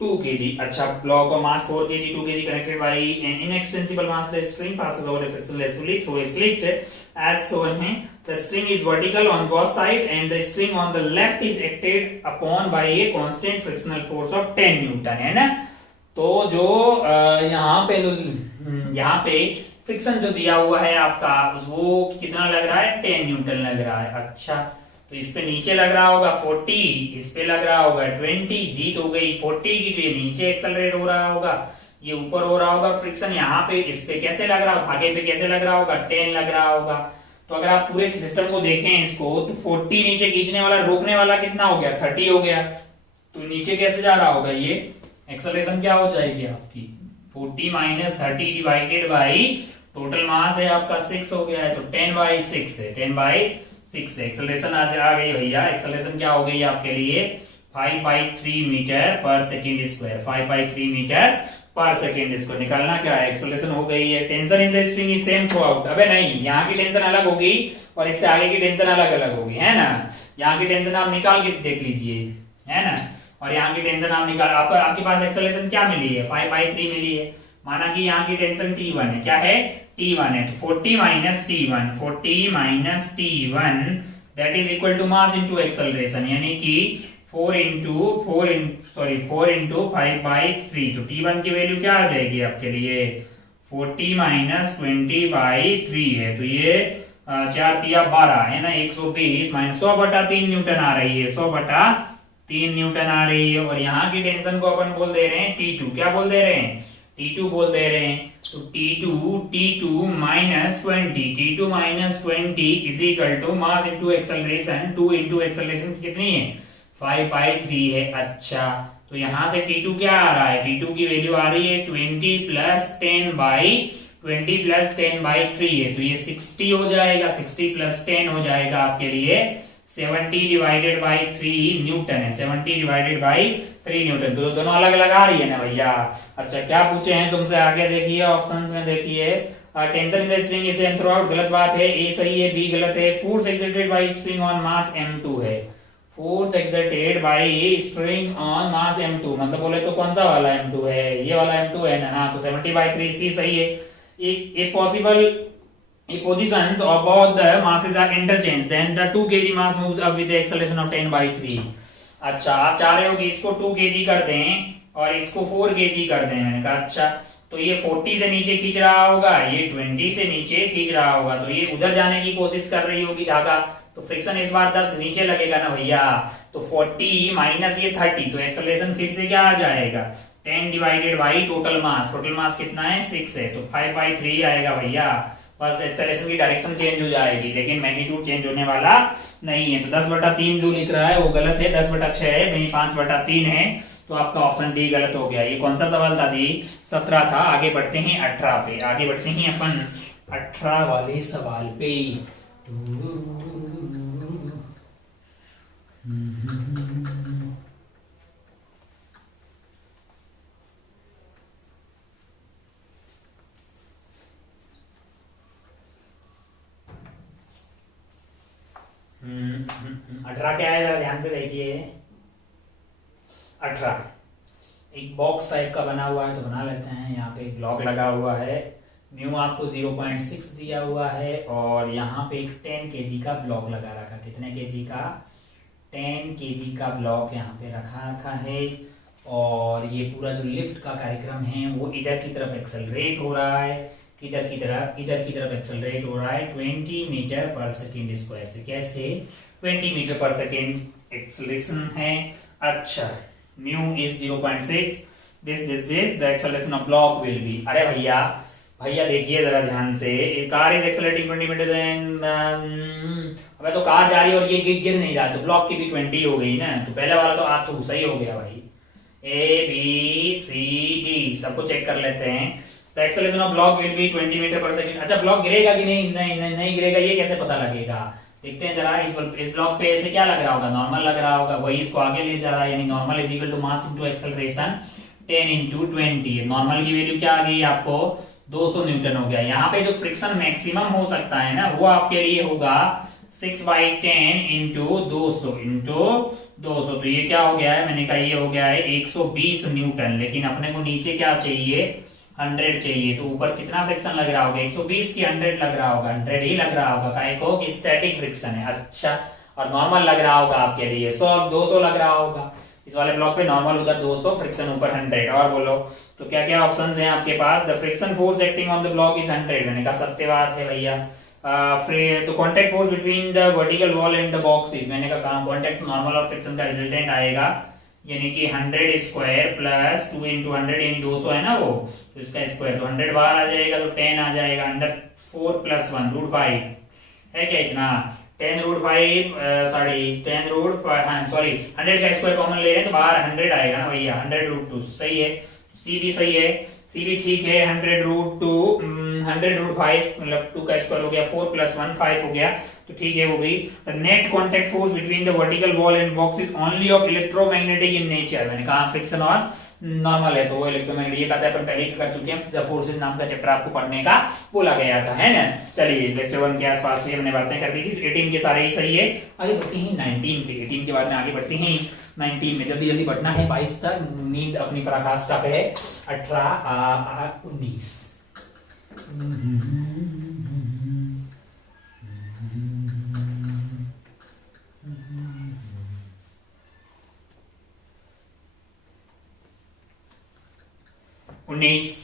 2 kg। अच्छा, ब्लॉक का mass 4 kg, 2 kg connected by an inextensible massless string passes over a frictionless pulley through a slit as shown है। The string is vertical on both sides and the string on the left is acted upon by a constant frictional force of 10 Newton, है ना। तो जो यहाँ पे friction जो दिया हुआ है आपका, वो कितना लग रहा है, 10 न्यूटन लग रहा है। अच्छा, तो इस पे नीचे लग रहा होगा 40, इस पे लग रहा होगा 20, जीत हो गई 40 की, तो ये नीचे एक्सेलरेट हो रहा होगा, ये ऊपर हो रहा होगा फ्रिक्शन, यहाँ पे इस पे कैसे लग रहा होगा, धागे पे कैसे लग रहा होगा, 10 लग रहा होगा। तो अगर आप पूरे सिस्टम को देखें इसको, तो 40 नीचे खींचने वाला, रोकने वाला कितना हो गया, 30 हो गया। तो नीचे कैसे जा रहा होगा, ये एक्सेलरेशन क्या हो जाएगी आपकी, 40 minus 30 divided by total mass है आपका 6 हो गया है, तो 10/6 है, 10/6 है। एक्सेलरेशन आ गई भैया, एक्सेलरेशन क्या हो गई आपके लिए, 5/3 metre per second square, 5/3 metre per second. इसको निकालना क्या है, एक्सेलरेशन हो गई है। Tension in the spring is same through out, अबे नहीं, यहाँ की टेंशन अलग होगी और इससे आगे की टेंशन अलग अलग होगी, है ना। यहाँ की टेंशन आप निकाल के देख लीजिए, है ना, और यहाँ की टेंशन आप निकाल, आपके पास एक्सेलरेशन क्या मिली है, 5/3 मिली है। माना कि यहाँ की टेंशन T1 है, क्या है, T1 है, तो 40 minus T1, 40 minus T1 that is equal to mass into acceleration, यानी कि 4 इंटू 5/3। तो T1 की वैल्यू क्या आ जाएगी आपके लिए, 40 माइनस 20/3 है, तो ये 4 तिया 12 है ना, 120 माइनस 100/3 न्यूटन आ रही है, 100/3 न्यूटन आ रही है। और यहाँ की टेंशन को अपन बोल दे रहे हैं T2, क्या बोल दे रहे हैं, T2 बोल दे रहे हैं। तो T2 minus 20 is equal to mass into acceleration, 2 into acceleration कितनी है, 5/3 है। अच्छा, तो यहां से T2 क्या आ रहा है, T2 की वैल्यू आ रही है 20 प्लस 10/3 है, तो ये 60 हो जाएगा, 60 प्लस 10 हो जाएगा आपके लिए 70 डिवाइडेड बाई 3 न्यूटन है, 70 डिवाइडेड बाई 3 न्यूटन। तो दोनों अलग अलग आ रही है ना भैया। अच्छा, क्या पूछे हैं तुमसे, आगे देखिए ऑप्शंस में देखिए, tension in the spring is same through out, गलत बात है, ए सही है, बी गलत है। Force exerted by spring on mass M2 है, force exerted by spring on mass M2, मतलब बोले तो कौन सा वाला M2 है, ये वाला M2 है ना, हाँ, तो 70/3 सी सही है। एक possible positions of both the masses are interchanged, then the 2 kg mass moves up with the acceleration of 10/3। अच्छा, आप चाह रहे हो कि इसको 2 kg कर दें और इसको 4 kg कर दें, मैंने कहा अच्छा, तो ये 40 से नीचे खींच रहा होगा, ये 20 से नीचे खींच रहा होगा, तो ये उधर जाने की कोशिश कर रही होगी धागा, तो फ्रिक्शन इस बार 10 नीचे लगेगा ना भैया। तो 40 माइनस ये 30, तो एक्सेलरेशन फिर से क्या आ जाएगा, 10 डिवाइडेड बाई टोटल मास कितना है, 6 है, तो 5/3 आएगा भैया। बस एक्सेलरेशन की डायरेक्शन चेंज हो जाएगी, लेकिन मैग्नीट्यूड चेंज होने वाला नहीं है। तो 10/3 जो लिख रहा है वो गलत है, 10/6 है, नहीं 5/3 है, तो आपका ऑप्शन डी गलत हो गया। ये कौन सा सवाल था दी, 17 था। आगे बढ़ते हैं 18 पे, आगे बढ़ते हैं अपन 18 वाले सवाल पे। अठारह क्या है, जरा ध्यान से देखिए। 18 एक बॉक्स टाइप का बना हुआ है, तो बना लेते हैं। यहाँ पे एक ब्लॉक लगा हुआ है, म्यू आपको 0.6 दिया हुआ है, और यहाँ पे एक 10 kg का ब्लॉक लगा रखा, कितने kg का, 10 kg का ब्लॉक यहाँ पे रखा है। और ये पूरा जो लिफ्ट का कार्यक्रम है वो इधर की तरफ एक्सेलरेट हो रहा है, इधर की तरफ एक्सेलरेट हो रहा है 20 मीटर पर सेकेंड स्क्वायर से। कैसे, 20 मीटर पर सेकेंड एक्सेलरेशन है। अच्छा, mu is 0.6, this the acceleration of block will be. अरे भैया देखिए जरा ध्यान से, कार इज एक्सेलरेटिंग 20 मीटर। अबे तो कार जा रही है और ये गिर नहीं रहा, तो ब्लॉक की भी 20 हो गई ना, तो पहले वाला तो सही हो गया भाई। ABCD सबको चेक कर लेते हैं। The acceleration of block will be 20 metre per second. अच्छा, ब्लॉक गिरेगा कि नहीं गिरेगा, ये कैसे पता लगेगा, देखते हैं जरा। इस ब्लॉक पे ऐसे क्या लग रहा होगा, नॉर्मल लग रहा होगा, वही इसको आगे ले जा रहा है, यानी normal is equal to mass into acceleration 10 into 20। Normal की वैल्यू क्या आ गई आपको, 200 न्यूटन हो गया। यहाँ पे जो फ्रिक्शन मैक्सिमम हो सकता है ना, वो आपके लिए होगा 6/10 इंटू 200। तो ये क्या हो गया है, मैंने कहा ये हो गया है 120 न्यूटन, लेकिन अपने को नीचे क्या चाहिए, 100 चाहिए। तो ऊपर कितना फ्रिक्शन लग रहा होगा, 120 की 100 लग रहा होगा, 100 ही लग रहा होगा, काहे को कि स्टैटिक फ्रिक्शन है। अच्छा, और नॉर्मल लग रहा होगा आपके लिए 200 लग रहा होगा इस वाले ब्लॉक पे, नॉर्मल उधर 200, फ्रिक्शन ऊपर 100। और बोलो तो क्या क्या ऑप्शंस हैं आपके पास। The friction force acting on the block is 100, मैंने कहा सत्य बात है भैया। तो contact force between the vertical wall and the box is, मैंने कहा कॉन्टैक्ट नॉर्मल और फ्रिक्शन का रिजल्टेंट आएगा, यानी कि 100 स्क्वायर प्लस 2 इंटू 100 यानी 200 है ना वो, तो इसका स्क्वायर तो 100 बाहर आ जाएगा तो 10 आ जाएगा, अंडर 4 प्लस 1 रूट 5 है क्या इतना, 10 रूट 5 सॉरी 10 रूट 5, हाँ सॉरी 100 का स्क्वायर कॉमन ले रहे हैं तो बाहर 100 आएगा ना भैया, 100 रूट 2 सही है, सी भी सही है, सी भी ठीक है, 100 रूट 2 100 रूट 5 मतलब 2 का स्क्वायर हो गया, 4 प्लस 1 5 हो गया, तो ठीक है वो भी। The net contact force between the vertical wall and box is only of electromagnetic in nature, मैंने कहा फ्रिक्शन और नॉर्मल है तो वो इलेक्ट्रोमैग्नेटिक, ये पता है अपन पहले ही कर चुके हैं, द फोर्सेज नाम का चैप्टर आपको पढ़ने का बोला गया था, है ना। चलिए लेक्चर 1 के आसपास हमने बातें कर दी थी, 18 के सारे ही सही है, आगे बढ़ते हैं 19 पे, 18 के बाद में आगे बढ़ते हैं 19 में, जल्दी जल्दी बढ़ना है, 22 तक नींद अपनी पराकाष्ठा पे है, 18 19 19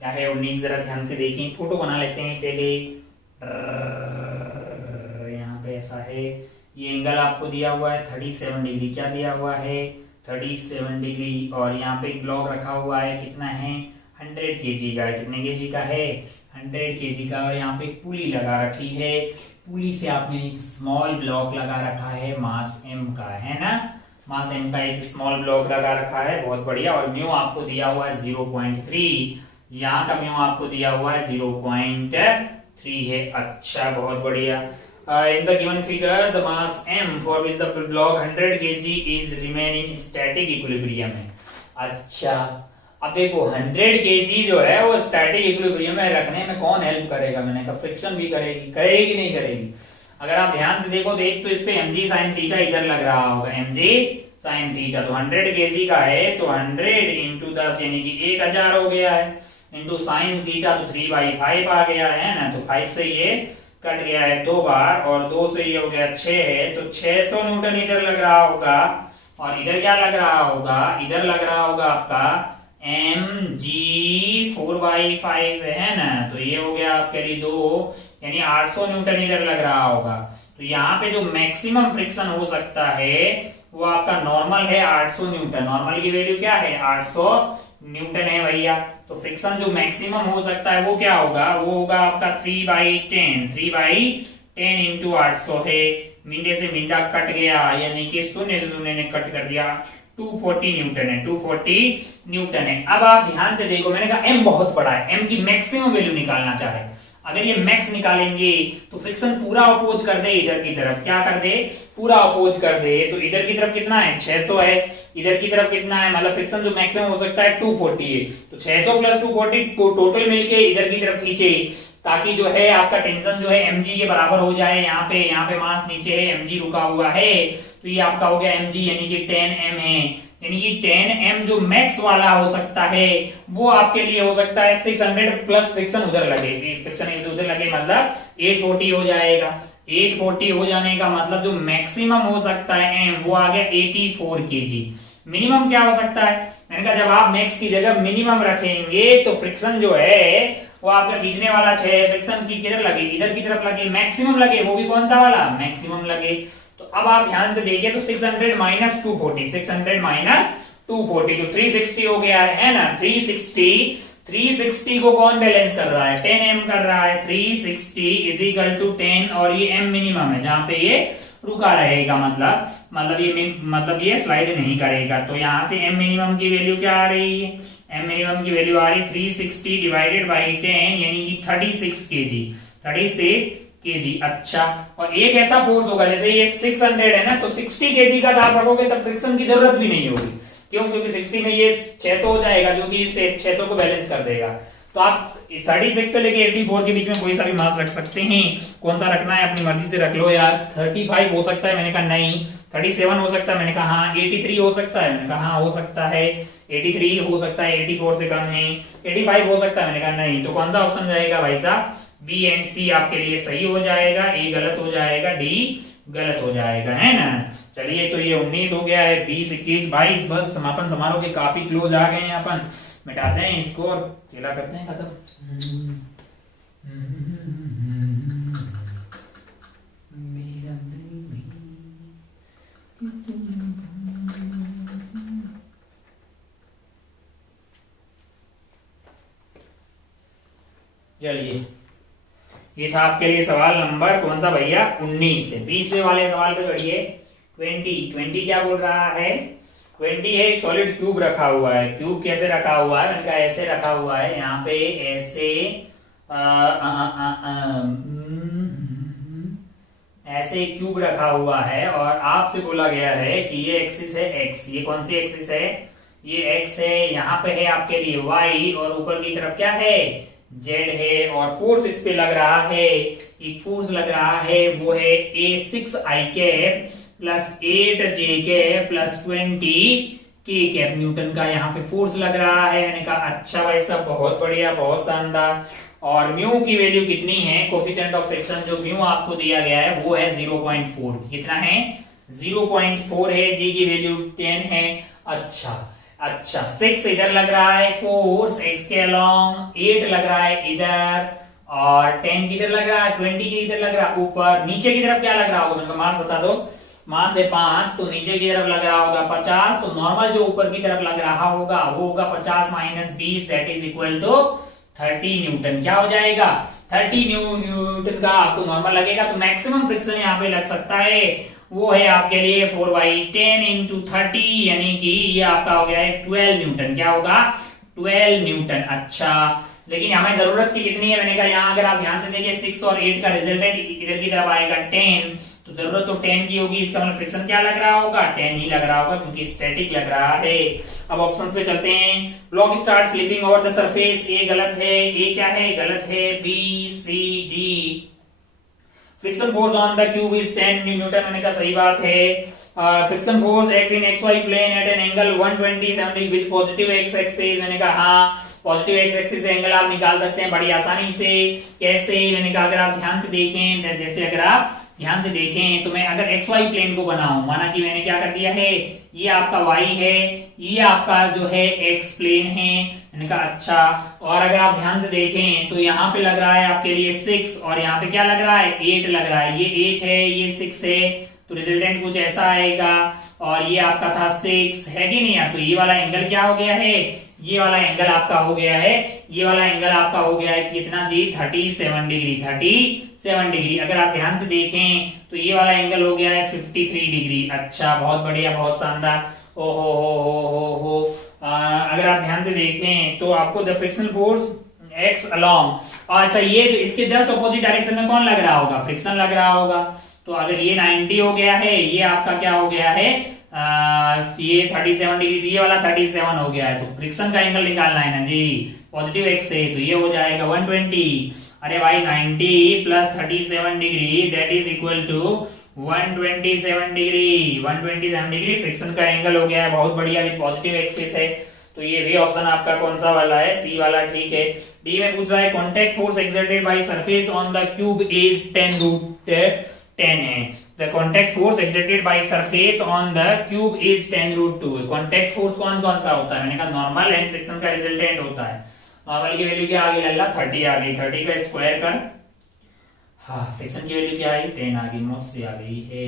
क्या है 19, जरा ध्यान से देखें, फोटो बना लेते हैं पहले, यहाँ पे ऐसा है, ये एंगल आपको दिया हुआ है 37 डिग्री, क्या दिया हुआ है 37 डिग्री, और यहाँ पे एक ब्लॉक रखा हुआ है, कितना है 100 kg का है, कितने केजी का है 100 kg का, और यहाँ पे एक पुली लगा रखी है, पुली से आपने एक स्मॉल ब्लॉक लगा रखा है मास m का, है ना, मास m का एक स्मॉल ब्लॉक लगा रखा है, बहुत बढ़िया, और म्यू आपको दिया हुआ है 0.3, यहाँ का म्यू आपको दिया हुआ है 0.3 है, अच्छा बहुत बढ़िया। In the given figure, the mass m for which the block 100 kg is remaining static equilibrium है, अच्छा अब देखो 100 kg जो है वो स्टैटिक इक्विलिब्रियम में रखने में कौन हेल्प करेगा, मैंने कहा फ्रिक्शन भी करेगी, करेगी नहीं करेगी, अगर आप ध्यान से देखो तो एक तो इस पे mg sin थीटा इधर लग रहा होगा, mg sin थीटा, तो 100 kg का है तो 100 इंटू 10 यानी कि 1000 हो गया है, इंटू साइन थीटा तो 3/5 आ गया है ना, तो 5 से ये कट गया है 2 बार, और 2 से ये हो गया 6 है, तो 600 न्यूटन इधर लग रहा होगा, और इधर क्या लग रहा होगा, इधर लग रहा होगा आपका mg 4/5 है ना, तो ये हो गया आपके लिए 2 यानी 800 न्यूटन इधर लग रहा होगा, तो यहाँ पे जो मैक्सिमम फ्रिक्शन हो सकता है वो आपका नॉर्मल है 800 न्यूटन, नॉर्मल की वैल्यू क्या है 800 न्यूटन है भैया, तो फ्रिक्शन जो मैक्सिमम हो सकता है वो क्या होगा, वो होगा आपका 3/10 इंटू 800 है, मिनटे से मिनटा कट गया यानी कि शून्य से शून्य ने कट कर दिया, 240 न्यूटन है, 240 न्यूटन है। अब आप ध्यान से देखो, मैंने कहा m बहुत बड़ा है, m की मैक्सिमम वैल्यू निकालना चाहे, अगर ये मैक्स निकालेंगे तो फ्रिक्शन पूरा अपोज कर दे इधर की तरफ, क्या कर दे पूरा अपोज कर दे, तो इधर की तरफ कितना है 600 है, इधर की तरफ कितना है, मतलब फ्रिक्शन जो मैक्सिमम हो सकता है 240 है, तो 600 प्लस 240 टोटल मिलके इधर की तरफ खींचे, ताकि जो है आपका टेंशन जो है mg के बराबर हो जाए, यहाँ पे मास नीचे है, mg रुका हुआ है, तो ये आपका हो गया mg यानी कि 10m है, यानी कि 10m जो मैक्स वाला हो सकता है वो आपके लिए हो सकता है 600 प्लस फ्रिक्शन उधर लगे, फ्रिक्शन उधर लगे मतलब 840 हो जाएगा, 840 हो जाने का मतलब जो मैक्सिमम हो सकता है m वो आ गया 84 kg, मिनिमम क्या हो सकता है, मैंने कहा जब आप मैक्स की जगह मिनिमम रखेंगे तो फ्रिक्शन जो है वो आपका खींचने वाला 6 फ्रिक्शन की किधर लगे इधर की तरफ लगे, मैक्सिमम लगे, वो भी कौन सा वाला मैक्सिमम लगे, तो अब आप ध्यान से देखिए तो 600 माइनस 240, 600 माइनस 240 तो 360 हो गया है ना, 360 को कौन बैलेंस कर रहा है 10m कर रहा है, 360 इज इक्वल टू 10, और ये m मिनिमम है जहां पे ये रुका रहेगा, मतलब ये स्लाइड नहीं करेगा, तो यहां से m मिनिमम की वैल्यू क्या आ रही है, m मिनिमम की वैल्यू आ रही 360 डिवाइडेड बाई 10 यानी कि 36 kg, अच्छा, और एक ऐसा फोर्स होगा जैसे ये 600 है ना, तो 60 kg का आप रखोगे तब फ्रिक्शन की जरूरत भी नहीं होगी, क्यों, क्योंकि 60 में ये 600 हो जाएगा जो कि इससे 600 को बैलेंस कर देगा, तो आप 36 से लेके 84 के बीच में कोई सा भी मास रख सकते हैं, कौन सा रखना है अपनी मर्जी से रख लो यार, 35 हो सकता है, मैंने कहा नहीं, 37 हो सकता है, मैंने कहा हाँ, 83 हो सकता है, मैंने कहा हाँ हो सकता है, 83 हो सकता है, 84 से कम है, 85 हो सकता है, मैंने कहा नहीं, तो कौन सा ऑप्शन जाएगा भाई साहब, बी एंड सी आपके लिए सही हो जाएगा, ए गलत हो जाएगा, डी गलत हो जाएगा, है ना। चलिए तो ये 19 हो गया है, 20 21 22 बस समापन समारोह के काफी क्लोज आ गए हैं, अपन मिटाते हैं इसको और खेला करते हैं खत्म। चलिए, ये था आपके लिए सवाल नंबर कौन सा भैया, 19 से 20वें वाले सवाल पे बढ़िए। 20 क्या बोल रहा है, 20 है एक सॉलिड क्यूब रखा हुआ है। क्यूब कैसे रखा हुआ है, मैंने कहा ऐसे रखा हुआ है, यहाँ पे ऐसे ऐसे क्यूब रखा हुआ है और आपसे बोला गया है कि ये एक्सिस है एक्स। ये कौन सी एक्सिस है, ये एक्स है, यहाँ पे है आपके लिए वाई और ऊपर की तरफ क्या है, जेड है। और फोर्स इस पे लग रहा है, एक फोर्स लग रहा है, वो है A6I cap plus 8J cap plus 20K cap Newton का यहाँ पे फोर्स लग रहा है। मैंने कहा अच्छा भाई साहब, बहुत बढ़िया, बहुत शानदार। और म्यू की वैल्यू कितनी है, कोफिशिएंट ऑफ फ्रिक्शन जो म्यू आपको दिया गया है वो है 0.4। कितना है, 0.4 है। जी की वैल्यू 10 है। अच्छा 6 इधर लग रहा है, फोर्स एक्स के अलोंग, 8 लग रहा है इधर, और 10 किधर लग रहा है, 20 के इधर लग रहा है ऊपर। नीचे की तरफ क्या लग रहा होगा, मास बता दो। मास है 5, तो नीचे की तरफ लग रहा होगा 50, तो नॉर्मल जो ऊपर की तरफ लग रहा होगा वो होगा 50 minus 20, that is equal to 30 newton. क्या हो जाएगा, 30 न्यूटन का आपको नॉर्मल लगेगा। तो मैक्सिमम फ्रिक्शन यहाँ पे लग सकता है वो है आपके लिए 4/10 इंटू 30, यानी कि ये आपका हो गया है 12 न्यूटन। क्या होगा, 12 न्यूटन। अच्छा, लेकिन हमें जरूरत की कितनी है, मैंने कहा यहाँ अगर आप ध्यान से देखिए 6 और 8 का रिजल्टेंट इधर की तरफ आएगा 10, तो जरूरत तो 10 की होगी। इसका मतलब फ्रिक्शन क्या लग रहा होगा, 10 ही लग रहा होगा, क्योंकि स्टैटिक लग रहा है। अब ऑप्शंस पे चलते हैं। Block start slipping over the surface, A गलत है, ए क्या है, गलत है, B C D. Friction force on the cube is 10 newton, मैंने कहा सही बात है। Friction force act in X Y plane at an angle 120 with positive X axis, मैंने कहा हाँ, पॉजिटिव एक्स एक्सिस से एंगल आप निकाल सकते हैं बड़ी आसानी से। कैसे, मैंने कहा अगर आप ध्यान से देखें, जैसे अगर आप ध्यान से देखें तो मैं अगर एक्स वाई प्लेन को बनाऊं, माना कि मैंने क्या कर दिया है, ये आपका वाई है, ये आपका जो है एक्स प्लेन है, मैंने कहा अच्छा। और अगर आप ध्यान से देखें तो यहाँ पे लग रहा है आपके लिए 6 और यहाँ पे क्या लग रहा है, 8 लग रहा है। ये 8 है, ये 6 है, तो रिजल्टेंट कुछ ऐसा आएगा। और ये आपका था 6 है कि नहीं यार, तो ये वाला एंगल क्या हो गया है, ये वाला एंगल आपका हो गया है, ये वाला एंगल आपका हो गया है कितना जी, 37 डिग्री, 37 डिग्री। अगर आप ध्यान से देखें तो ये वाला एंगल हो गया है 53 डिग्री। अच्छा, बहुत बढ़िया, बहुत शानदार। ओ हो। अगर आप ध्यान से देखें तो आपको the frictional force x along, अच्छा ये जो इसके जस्ट ऑपोजिट डायरेक्शन में कौन लग रहा होगा, फ्रिक्शन लग रहा होगा। तो अगर ये 90 हो गया है, ये आपका क्या हो गया है, ये 37 डिग्री, ये वाला 37 हो गया है, तो फ्रिक्शन का एंगल निकालना है ना जी, पॉजिटिव एक्स से, तो ये हो जाएगा 120। अरे भाई 90 plus 37 degree that is equal to 127 degree. 127 degree friction का एंगल हो गया है, बहुत बढ़िया, विद पॉजिटिव एक्सिस है। तो ये भी ऑप्शन आपका कौन सा वाला है, सी वाला, ठीक है। डी में पूछ रहा है contact force exerted by surface on the cube is 10√10 है। The contact force exerted by surface on the cube is 10√2। contact force कौन कौन सा होता है, मैंने कहा नॉर्मल एंड फ्रिक्शन का रिजल्टेंट होता है। नॉर्मल की वैल्यू क्या आ गई लल्ला, 30 आ गई, 30 का स्क्वायर कर, हाँ फ्रिक्शन की वैल्यू क्या आई, 10 आ गई, मुझ से आ गई है।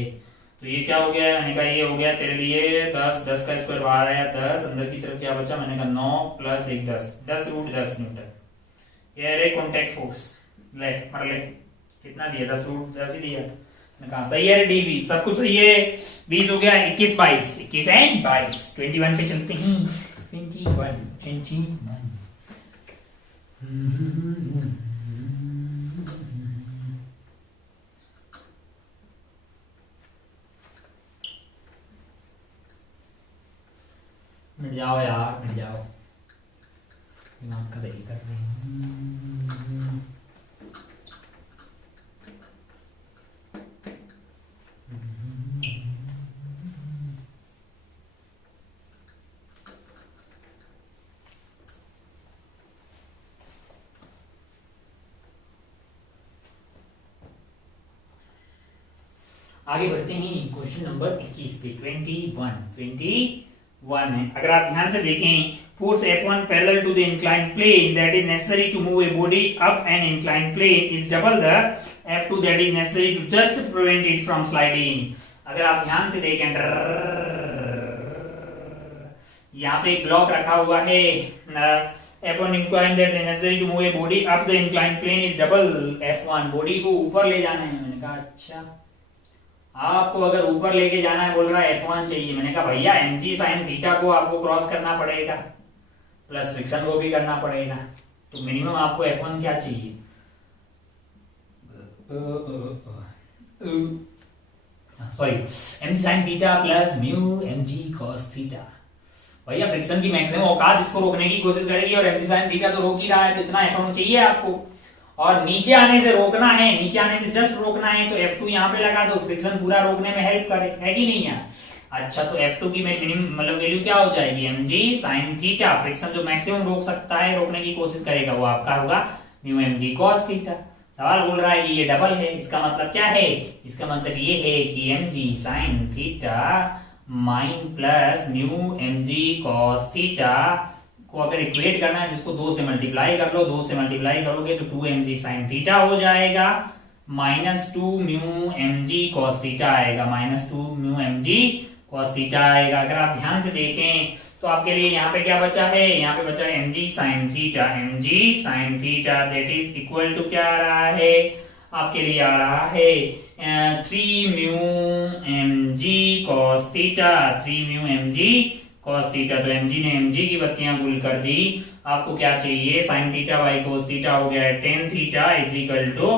तो ये क्या हो गया, मैंने कहा ये हो गया तेरे लिए 10, 10 का स्क्वायर बाहर आया 10, अंदर की तरफ क्या बचा, मैंने कहा 9 प्लस 1 10, 10√10 न्यूटन। ये रे कॉन्टैक्ट फोर्स, ले मर ले, कितना दिया, 10√10 ही दिया। कहा सही है, डी भी सब कुछ सही है। 20 हो गया, 21 22, 21 एंड 22, 21 पे चलते हैं। 21 मिट जाओ यार, मिट जाओ, दिमाग का दही कर रहे हैं। आगे बढ़ते हैं क्वेश्चन नंबर 21 पे। 21 है। अगर आप ध्यान से देखें, force F1 parallel to the inclined plane that is necessary to move a body up an inclined plane is double the F2 that is necessary to just prevent it from sliding. अगर आप ध्यान से देखें, यहाँ पे एक block रखा हुआ है, F1 incline that is necessary to move a body up the inclined plane is double F1। Body को ऊपर ले जाना है। मैंने कहा अच्छा, आपको अगर ऊपर लेके जाना है, बोल रहा है F1 चाहिए। मैंने कहा भैया mg sin थीटा को आपको क्रॉस करना पड़ेगा, प्लस फ्रिक्शन को भी करना पड़ेगा, तो मिनिमम आपको F1 क्या चाहिए? Sorry, mg sin theta plus mu mg cos theta. भैया फ्रिक्शन की मैक्सिमम औकात इसको रोकने की कोशिश करेगी और mg sin थीटा तो रोक ही रहा है, तो इतना F1 चाहिए आपको। और नीचे आने से रोकना है, नीचे आने से जस्ट रोकना है, तो F2 यहाँ पे लगा दो, फ्रिक्शन पूरा रोकने में हेल्प करे, है कि नहीं यार? अच्छा, तो F2 की मिनिमम मतलब वैल्यू क्या हो जाएगी? mg sin थीटा, फ्रिक्शन जो मैक्सिमम रोक सकता है, रोकने की कोशिश करेगा, वो आपका होगा म्यू mg cos थीटा। सवाल बोल रहा है कि ये डबल है, इसका मतलब क्या है? इसका मतलब ये है कि mg sin theta mine plus mu mg cos theta को अगर इक्वेट करना है, जिसको 2 से मल्टीप्लाई कर लो, 2 से मल्टीप्लाई करोगे तो 2 mg sin थीटा हो जाएगा, minus 2 mu mg cos theta आएगा, minus 2 mu mg cos theta आएगा। अगर आप ध्यान से देखें तो आपके लिए यहाँ पे क्या बचा है? यहाँ पे बचा है mg sin theta, mg sin theta that is equal to क्या आ रहा है? आपके लिए आ रहा है 3 mu mg cos theta, 3 mu mg cos theta. तो mg ने mg की बत्तियां गुल कर दी। आपको क्या चाहिए? sin theta by cos theta हो गया है tan theta is equal to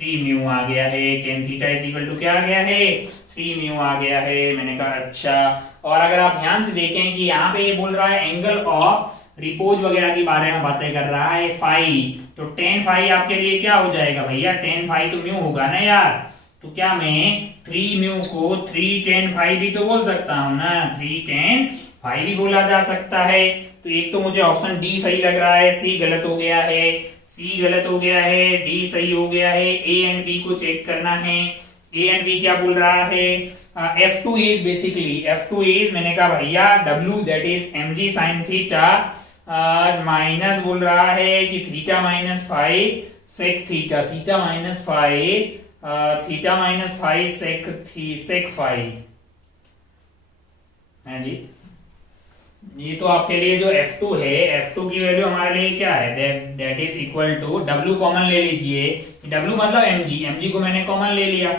3 mu आ गया है, tan theta is equal to क्या आ गया है? 3 म्यू आ गया है। मैंने कहा अच्छा। और अगर आप ध्यान से देखें कि यहाँ पे ये बोल रहा है एंगल ऑफ रिपोज वगैरह के बारे में बातें कर रहा है फाई, तो tan फाई आपके लिए क्या हो जाएगा भैया? tan फाई तो म्यू होगा ना यार, तो क्या मैं 3 म्यू को 3 tan फाई भी तो बोल सकता हूँ ना, 3 tan फाई भी बोला जा सकता है। तो एक तो मुझे ऑप्शन डी सही लग रहा है, सी गलत हो गया है, सी गलत हो गया है, डी सही हो गया है। ए एंड बी को चेक करना है। ए एंड बी क्या बोल रहा है? F2 is basically, F2 is मैंने कहा भैया W that is mg sin theta minus बोल रहा है कि theta minus five sec theta, theta minus five theta minus five sec five है जी। ये तो आपके लिए जो F2 है, F2 की वैल्यू हमारे लिए क्या है? That is equal to W common ले लीजिए, W मतलब mg, mg को मैंने कॉमन ले लिया,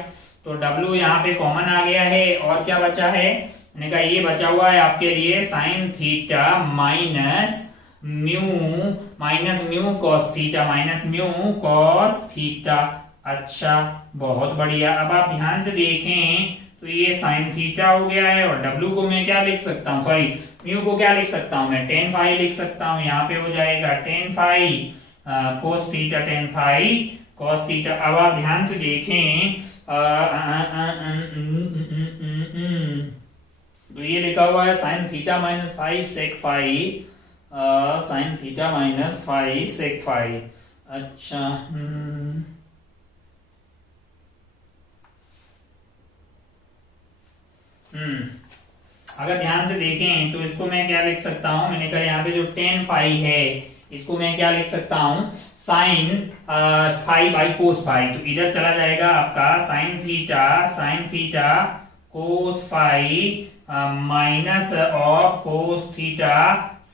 तो W यहाँ पे कॉमन आ गया है। और क्या बचा है? मैंने कहा ये बचा हुआ है आपके लिए sin theta minus mu cos theta, minus mu cos theta. अच्छा, बहुत बढ़िया। अब आप ध्यान से देखें तो ये sin थीटा हो गया है, और W को मैं क्या लिख सकता हूँ? सॉरी, म्यू को क्या लिख सकता हूँ मैं? tan फाई लिख सकता हूँ। यहाँ पे हो जाएगा tan phi cos theta, tan phi cos theta. अब आप ध्यान से देखें तो ये लिखा हुआ है sin theta minus five sec five, sin theta minus five sec five. अच्छा, अगर ध्यान से देखें तो इसको मैं क्या लिख सकता हूं? मैंने कहा यहाँ पे जो tan फाइव है, इसको मैं क्या लिख सकता हूं? sin five by cos five. तो इधर चला जाएगा आपका sin theta cos five minus of cos theta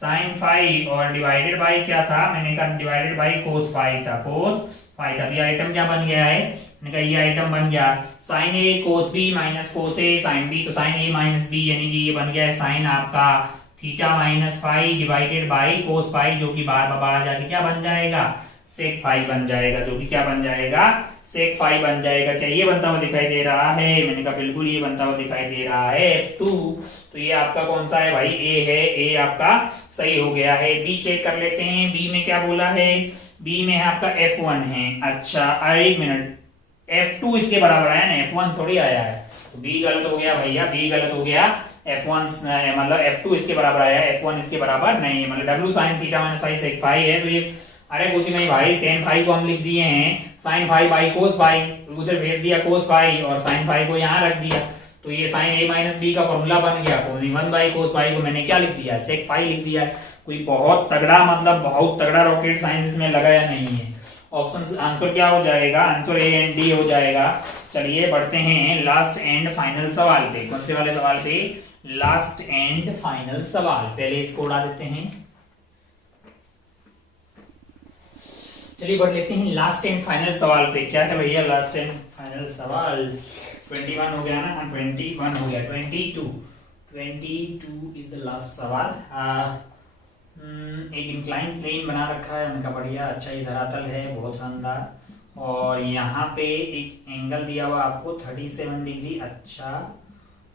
sin five, और डिवाइडेड बाई क्या था? मैंने कहा डिवाइडेड बाई कोस फाइव था, कोस फाइव था। तो ये आइटम क्या बन गया है? मैंने कहा ये आइटम बन गया sin a cos b minus cos a sin b, तो sin a माइनस b यानी कि ये बन गया है sin आपका theta minus five divided by cos five, जो कि बाहर जाके क्या बन जाएगा? सेक फाइव बन जाएगा, जो कि क्या बन जाएगा? सेक फाइव बन जाएगा। क्या ये बनता हुआ दिखाई दे रहा है? मैंने कहा बिल्कुल ये बनता हुआ दिखाई दे रहा है F2। तो ये आपका कौन सा है भाई? A है, A आपका सही हो गया है। B चेक कर लेते हैं, B में क्या बोला है? B में है आपका F1 है। अच्छा, एक मिनट, F2 इसके बराबर आया ना, F1 थोड़ी आया है, तो B गलत हो गया भैया, B गलत हो गया। F1 मतलब F2 इसके बराबर आया, F1 इसके बराबर नहीं है। मतलब W sin theta minus five sec five है, तो ये अरे कुछ नहीं भाई, tan फाइव को हम लिख दिए हैं sin five by cos five, उधर भेज दिया कोस फाइव और sin फाइव को यहाँ रख दिया, तो ये sin a माइनस बी का फॉर्मूला बन गया। 1 बाई कोस फाइव को मैंने क्या लिख दिया? सेक फाइव लिख दिया। कोई बहुत तगड़ा मतलब बहुत तगड़ा रॉकेट साइंस इसमें लगाया नहीं है। ऑप्शन आंसर क्या हो जाएगा? आंसर ए एंड डी हो जाएगा। चलिए बढ़ते हैं लास्ट एंड फाइनल सवाल पे। कौन से वाले सवाल पे? लास्ट एंड फाइनल सवाल। पहले इसको उड़ा देते हैं। चलिए बढ़ लेते हैं लास्ट एंड फाइनल सवाल पे। क्या है भैया लास्ट एंड फाइनल सवाल? 21 हो गया ना? हाँ 21 हो गया। 22 इज द लास्ट सवाल। एक इंक्लाइन प्लेन बना रखा है उनका, बढ़िया अच्छा ये धरातल है, बहुत शानदार। और यहाँ पे एक एंगल दिया हुआ आपको 37 डिग्री, अच्छा।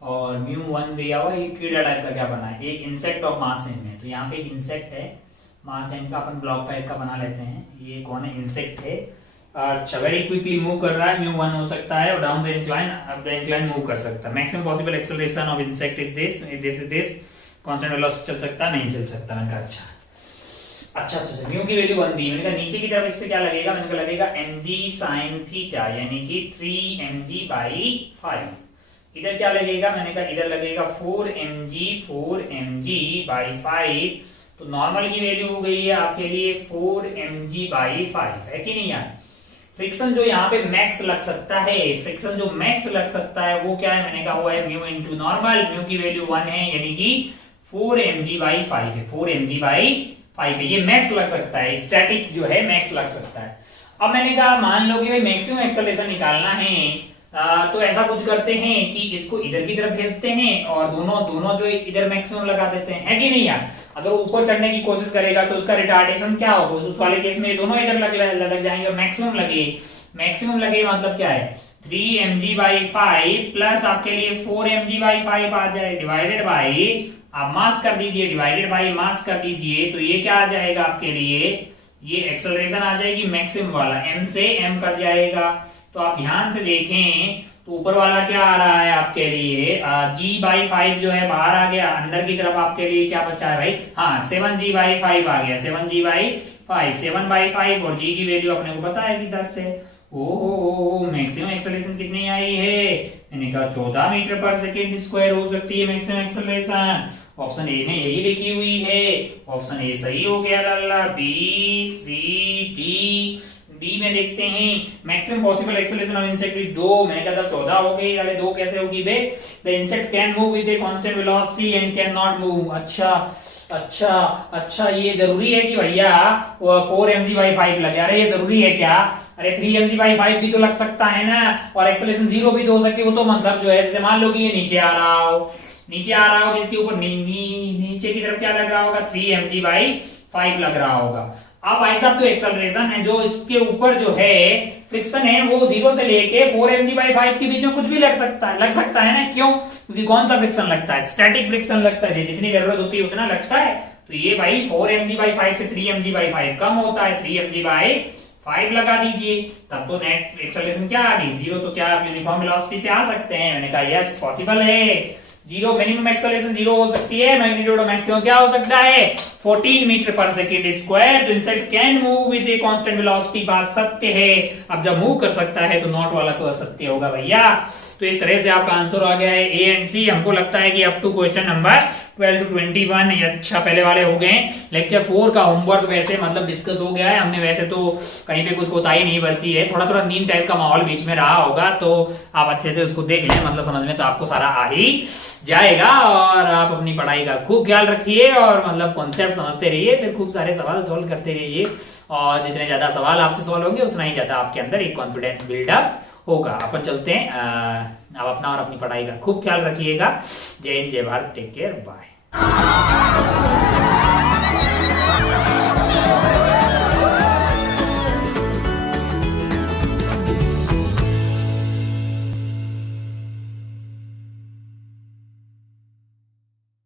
और μ1 दिया हुआ, ये कीड़ा टाइप का क्या बना है, एक इंसेक्ट ऑफ मास एम है। तो यहाँ पे एक इंसेक्ट है, मास एम का अपन ब्लॉक टाइप का बना लेते हैं। ये कौन है? इंसेक्ट है। अच्छा वेरी क्विकली मूव कर रहा है, μ1 हो सकता है, और down the incline, up the incline move कर सकता है। Maximum possible acceleration of insect is this is this. Constant velocity चल सकता है? नहीं चल सकता। मैंने कहा अच्छा म्यू की वैल्यू 1 दी। मैंने कहा नीचे की तरफ इस पे क्या लगेगा? मैंने कहा लगेगा mg sin थीटा, यानी कि 3mg by 5। इधर क्या लगेगा? मैंने कहा इधर लगेगा 4mg by 5। तो नॉर्मल की वैल्यू हो गई है आपके लिए 4mg by 5, है कि नहीं यार? फ्रिक्शन जो यहाँ पे मैक्स लग सकता है, फ्रिक्शन जो मैक्स लग सकता है वो क्या है? मैंने कहा हुआ है म्यू इंटू नॉर्मल। म्यू की वैल्यू 1 है, यानी कि 4mg by 5 है, 4mg by 5 है। ये मैक्स लग सकता है, स्टैटिक जो है मैक्स लग सकता है। अब मैंने कहा मान लो कि भाई मैक्सिमम एक्सेलरेशन निकालना है, तो ऐसा कुछ करते हैं कि इसको इधर की तरफ भेजते हैं और दोनों जो इधर मैक्सिमम लगा देते हैं, है कि नहीं यार? अगर ऊपर चढ़ने की कोशिश करेगा तो उसका रिटार्डेशन क्या होगा? उस वाले केस में दोनों इधर लग जाएंगे और मैक्सिमम लगे मतलब क्या है? 3mg by 5 प्लस आपके लिए 4mg by 5 आ जाए, डिवाइडेड बाई आप मास कर दीजिए, डिवाइडेड बाई मास कर दीजिए। तो ये क्या आ जाएगा आपके लिए? ये एक्सेलरेशन आ जाएगी मैक्सिमम वाला, m से m कट जाएगा। तो आप ध्यान से देखें तो ऊपर वाला क्या आ रहा है आपके लिए? g/5 जो है बाहर आ गया, अंदर की तरफ आपके लिए क्या बचा है भाई? हाँ 7g/5 आ गया, 7g/5, 7/5। और g की वैल्यू अपने को पता है कि 10 है। ओ मैक्सिमम एक्सेलरेशन कितनी आई है? मैंने कहा 14 मीटर पर सेकेंड स्क्वायर हो सकती है मैक्सिमम एक्सेलरेशन। ऑप्शन ए में यही लिखी हुई है, ऑप्शन ए सही हो गया लल्ला। बी सी डी, बी में देखते हैं maximum possible acceleration of insect with 2। मैंने कहा 14 हो गई, अरे 2 कैसे होगी बे? The insect can move with a constant velocity and can not move. अच्छा ये जरूरी है कि भैया 4mg/5 लगे? अरे ये जरूरी है क्या? अरे 3mg/5 भी तो लग सकता है ना, और एक्सेलरेशन 0 भी तो हो सकती है। वो तो मतलब जो है, जैसे मान लो कि ये नीचे आ रहा हो तो इसके ऊपर नीचे की तरफ क्या लग रहा होगा? 3mg/5 लग रहा होगा। अब भाई साहब तो एक्सेलरेशन है जो इसके ऊपर जो है फ्रिक्शन है वो 0 से लेके 4mg/5 के बीच में कुछ भी लग सकता है ना? क्यों? क्योंकि कौन सा फ्रिक्शन लगता है? स्टैटिक फ्रिक्शन लगता है, जितनी जरूरत होती है उतना लगता है। तो ये भाई 4mg/5 से 3mg/5 कम होता है, 3mg/5 लगा दीजिए, तब तो नेट एक्सेलरेशन क्या आ गई? 0। तो क्या आप यूनिफॉर्म वेलोसिटी से आ सकते हैं? मैंने कहा यस पॉसिबल है। 0 मिनिमम एक्सेलरेशन 0 हो सकती है, मैग्नीट्यूड ऑफ मैक्सिमम क्या हो सकता है? 14 मीटर पर सेकेंड स्क्वायर। तो insect can move with a constant velocity, बात सत्य है। अब जब मूव कर सकता है तो नॉट वाला तो असत्य होगा भैया। तो इस तरह से आपका आंसर आ गया है ए एंड सी। हमको लगता है कि up to question number 12 to 21 ये अच्छा पहले वाले हो गए। लेक्चर 4 का होमवर्क वैसे मतलब डिस्कस हो गया है। हमने वैसे तो कहीं पे कुछ कोताही नहीं बरती है, थोड़ा नीम टाइप का माहौल बीच में रहा होगा, तो आप अच्छे से उसको देख लें, मतलब समझ में तो आपको सारा आ ही जाएगा। और आप अपनी पढ़ाई का खूब ख्याल रखिए और मतलब कॉन्सेप्ट समझते रहिए, फिर खूब सारे सवाल सोल्व करते रहिए। और जितने ज्यादा सवाल आपसे सॉल्व होंगे उतना ही ज्यादा आपके अंदर एक कॉन्फिडेंस बिल्डअप होगा। अपन चलते हैं, आप अपना और अपनी पढ़ाई का खूब ख्याल रखिएगा। जय हिंद, जय भारत, टेक केयर, बाय।